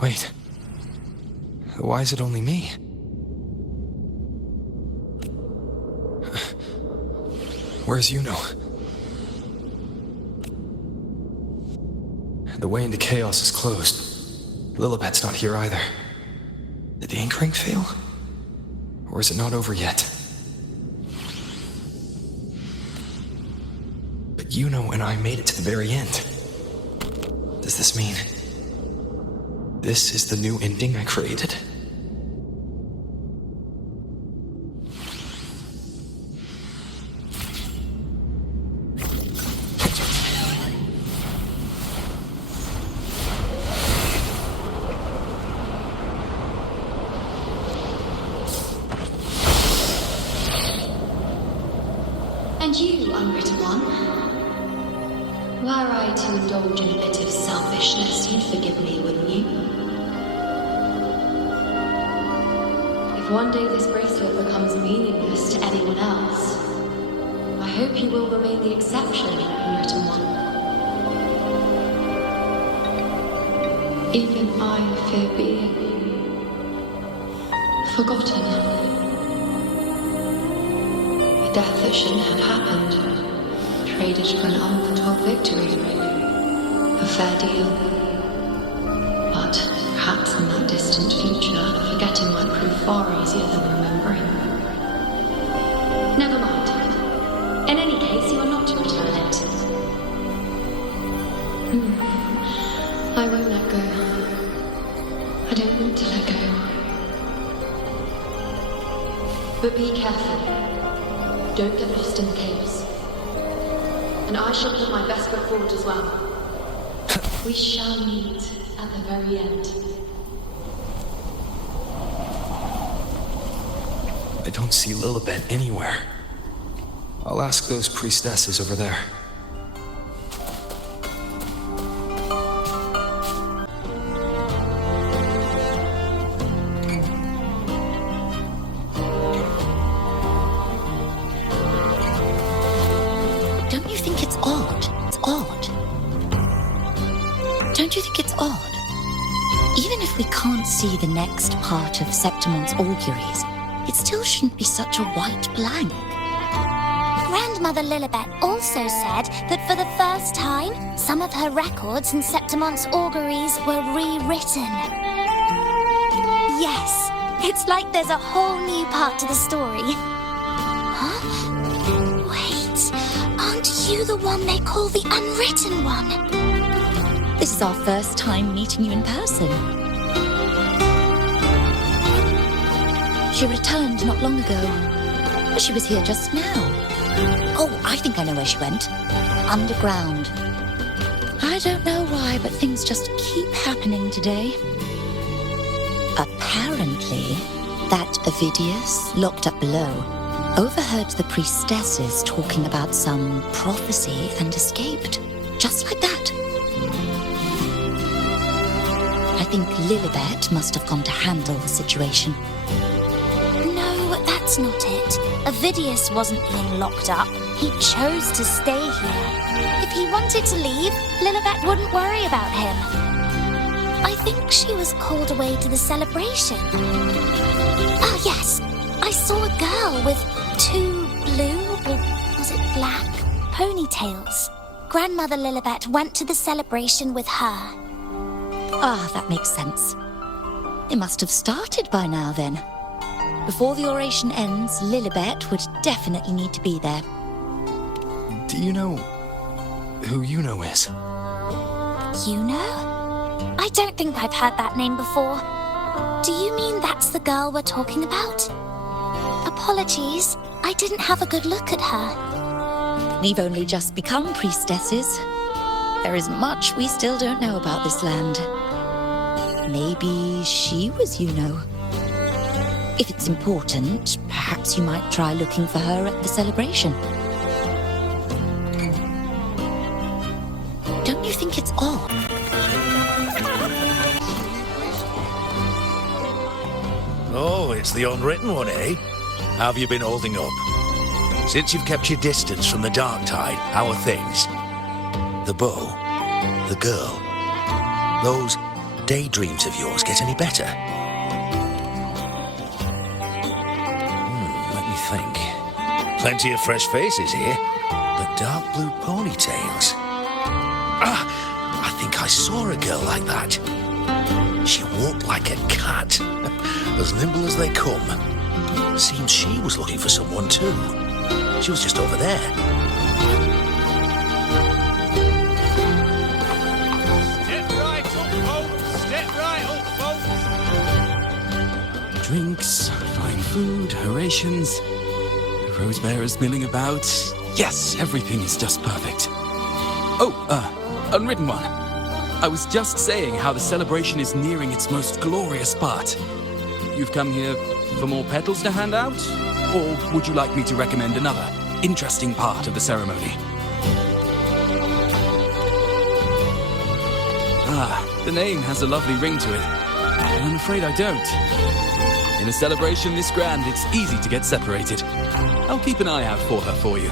Wait. Why is it only me? Where's Yuno? The way into chaos is closed. Lilibet's not here either. Did the ink ring fail? Or is it not over yet? But Yuno and I made it to the very end. Does this mean... this is the new ending I created? And you, unwritten one, were I to indulge in a bit of selfishness, you'd forgive me, wouldn't you? If one day this bracelet becomes meaningless to anyone else, I hope you will remain the exception, unwritten one. Even I fear being forgotten. A death that shouldn't have happened, traded for an unforetold victory. A fair deal. But perhaps in that distant future, forgetting might prove far easier than remembering. Never mind. In any case, you are not to return it. I won't let go. I don't want to let go. But be careful. Don't get lost in the chaos. And I shall put my best foot forward as well. We shall meet at the very end. I don't see Lilibet anywhere. I'll ask those priestesses over there. Don't you think it's odd? It's odd. Don't you think it's odd? Even if we can't see the next part of Septimon's auguries, it still shouldn't be such a white blank. Grandmother Lilibet also said that for the first time, some of her records and Septimon's auguries were rewritten. Yes, it's like there's a whole new part to the story. Huh? Wait, aren't you the one they call the unwritten one? This is our first time meeting you in person. She returned not long ago, but she was here just now. Oh, I think I know where she went. Underground. I don't know why, but things just keep happening today. Apparently, that Ovidius, locked up below, overheard the priestesses talking about some prophecy and escaped. Just like that. I think Lilibet must have gone to handle the situation. No, that's not it. Ovidius wasn't being locked up. He chose to stay here. If he wanted to leave, Lilibet wouldn't worry about him. I think she was called away to the celebration. Oh, yes. I saw a girl with 2 blue, or was it black, ponytails. Grandmother Lilibet went to the celebration with her. Ah, that makes sense. It must have started by now, then. Before the oration ends, Lilibet would definitely need to be there. Do you know who Yuno is? Yuno? I don't think I've heard that name before. Do you mean that's the girl we're talking about? Apologies, I didn't have a good look at her. We've only just become priestesses. There is much we still don't know about this land. Maybe she was Yuno. If it's important, perhaps you might try looking for her at the celebration. Don't you think it's odd? Oh, it's the unwritten one, eh? How have you been holding up? Since you've kept your distance from the dark tide, how are things? The bow, the girl, those daydreams of yours get any better? Let me think. Plenty of fresh faces here, but dark blue ponytails. I think I saw a girl like that. She walked like a cat, as nimble as they come. Seems she was looking for someone too. She was just over there. Step right up, folks. Step right up, folks. Drinks, fine food, orations, rose bearers milling about. Yes, everything is just perfect. Oh, unwritten one. I was just saying how the celebration is nearing its most glorious part. You've come here for more petals to hand out? Or would you like me to recommend another interesting part of the ceremony? Ah, the name has a lovely ring to it. And I'm afraid I don't. In a celebration this grand, it's easy to get separated. I'll keep an eye out for her for you.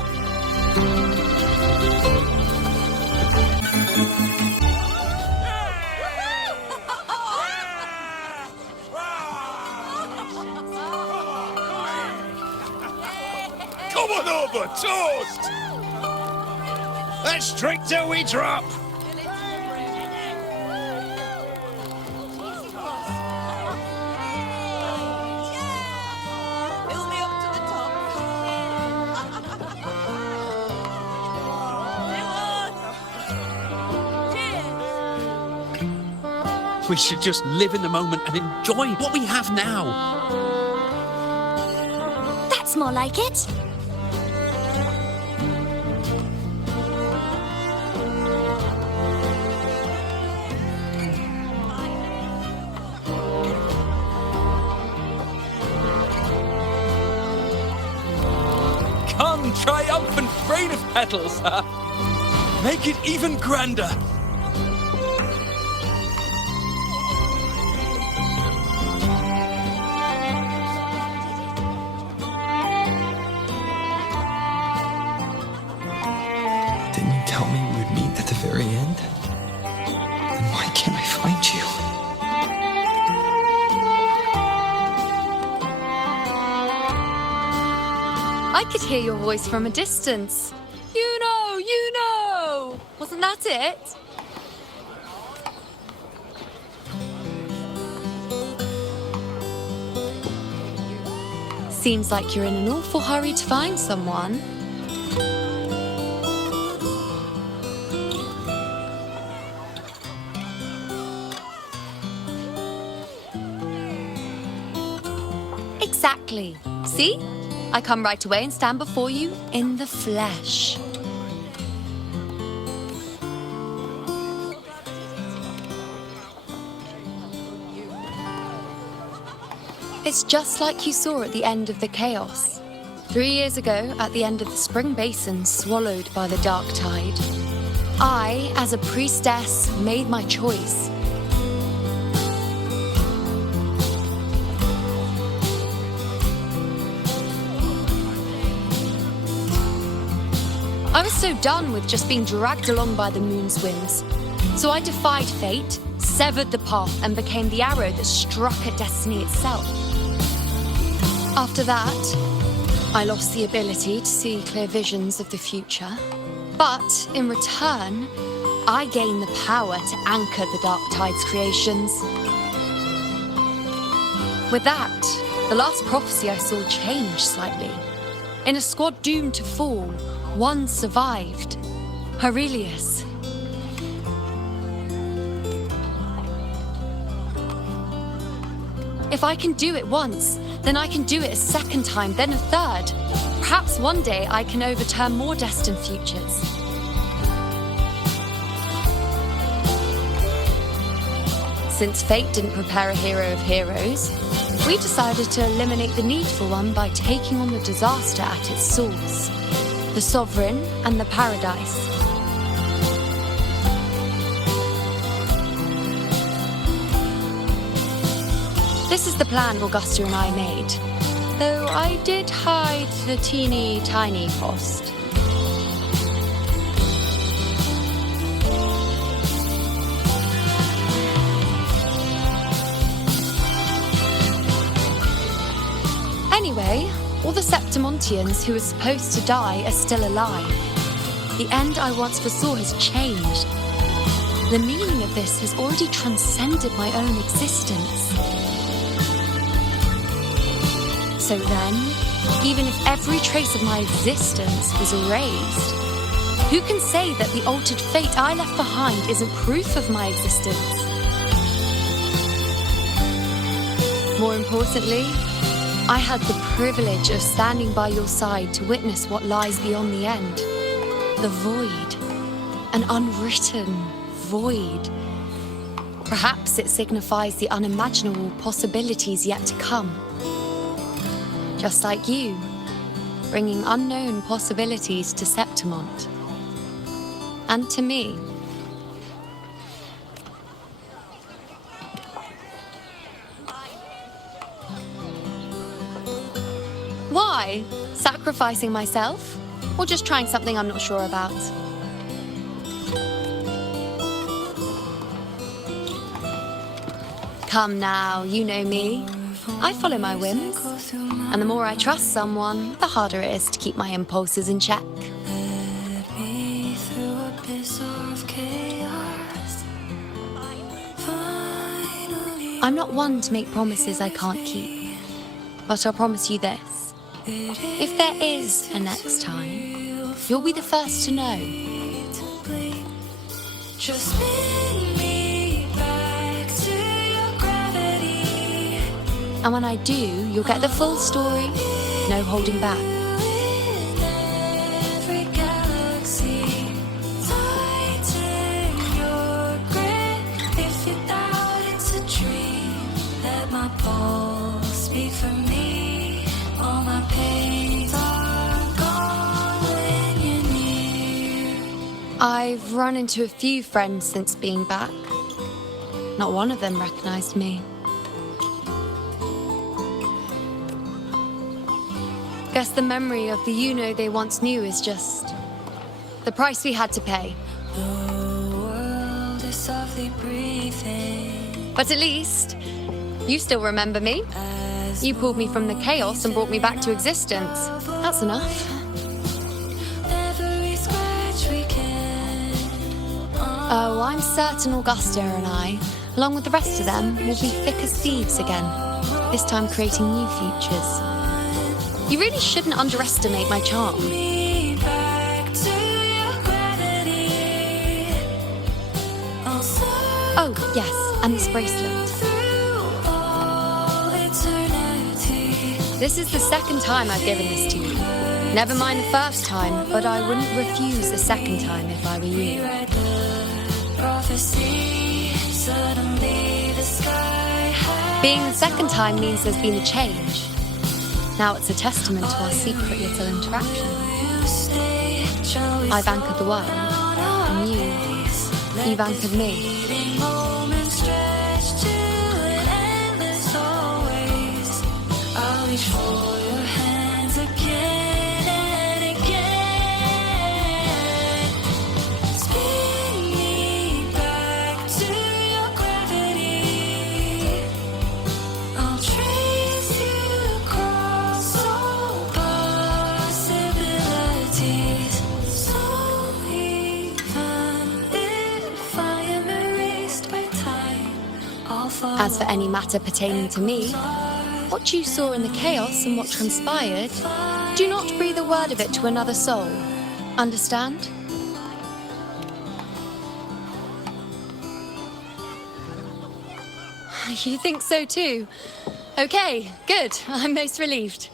Come on over, toast! Let's drink till we drop! We should just live in the moment and enjoy what we have now. That's more like it. Come, triumphant rain of petals! Make it even grander! Didn't you tell me we would meet at the very end? Then why can't I find you? I could hear your voice from a distance. You know! Wasn't that it? Seems like you're in an awful hurry to find someone. Exactly. See? I come right away and stand before you in the flesh. It's just like you saw at the end of the chaos. 3 years ago, at the end of the spring basin swallowed by the dark tide, I, as a priestess, made my choice. I was so done with just being dragged along by the moon's whims. So I defied fate, severed the path, and became the arrow that struck at destiny itself. After that, I lost the ability to see clear visions of the future. But in return, I gained the power to anchor the Dark Tide's creations. With that, the last prophecy I saw changed slightly. In a squad doomed to fall, one survived. Aurelius. If I can do it once, then I can do it a second time, then a third. Perhaps one day I can overturn more destined futures. Since fate didn't prepare a hero of heroes, we decided to eliminate the need for one by taking on the disaster at its source. The Sovereign and the Paradise. This is the plan Augusta and I made, though I did hide the teeny tiny cost. Anyway, all the Septimontians who were supposed to die are still alive. The end I once foresaw has changed. The meaning of this has already transcended my own existence. So then, even if every trace of my existence was erased, who can say that the altered fate I left behind isn't proof of my existence? More importantly, I had the privilege of standing by your side to witness what lies beyond the end. The void. An unwritten void. Perhaps it signifies the unimaginable possibilities yet to come. Just like you, bringing unknown possibilities to Septimont. And to me. Why? Sacrificing myself? Or just trying something I'm not sure about? Come now, you know me. I follow my whims. And the more I trust someone, the harder it is to keep my impulses in check. I'm not one to make promises I can't keep. But I'll promise you this. If there is a next time, you'll be the first to know. Just spin me back to your gravity. And when I do, you'll get the full story, no holding back. Every galaxy, tighten your grip. If you doubt it's a dream, let my pulse speak for me. All my pains are gone when you're near. I've run into a few friends since being back. Not one of them recognized me. Guess the memory of the you-know they once knew is just the price we had to pay. The world is softly breathing. But at least you still remember me. You pulled me from the chaos and brought me back to existence. That's enough. Oh, I'm certain Augusta and I, along with the rest of them, will be thick as thieves again, this time creating new futures. You really shouldn't underestimate my charm. Oh, yes, and this bracelet. This is the second time I've given this to you. Never mind the first time, but I wouldn't refuse the second time if I were you. Being the second time means there's been a change. Now it's a testament to our secret little interaction. I've anchored the world, and you've anchored me. Reach for your hands again and again. Spin me back to your gravity. I'll trace you across all possibilities. So even if I am erased by time, I'll follow. As for any matter pertaining to me, what you saw in the chaos and what transpired, do not breathe a word of it to another soul. Understand? You think so too? Okay, good. I'm most relieved.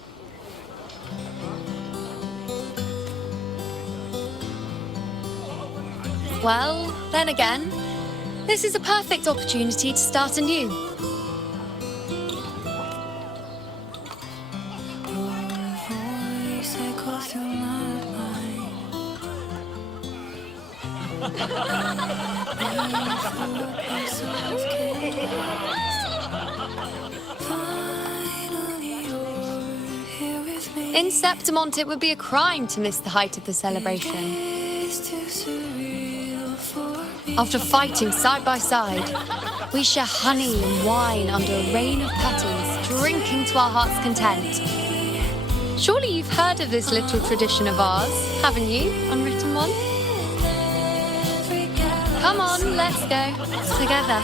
Well, then again, this is a perfect opportunity to start anew. In Septimont, it would be a crime to miss the height of the celebration. After fighting side by side, we share honey and wine under a rain of petals, drinking to our heart's content. Surely you've heard of this little tradition of ours, haven't you, unwritten one? Come on, let's go, together,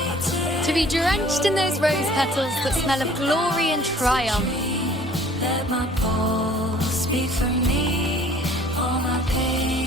to be drenched in those rose petals that smell of glory and triumph. Let my pulse speak for me, all my pain.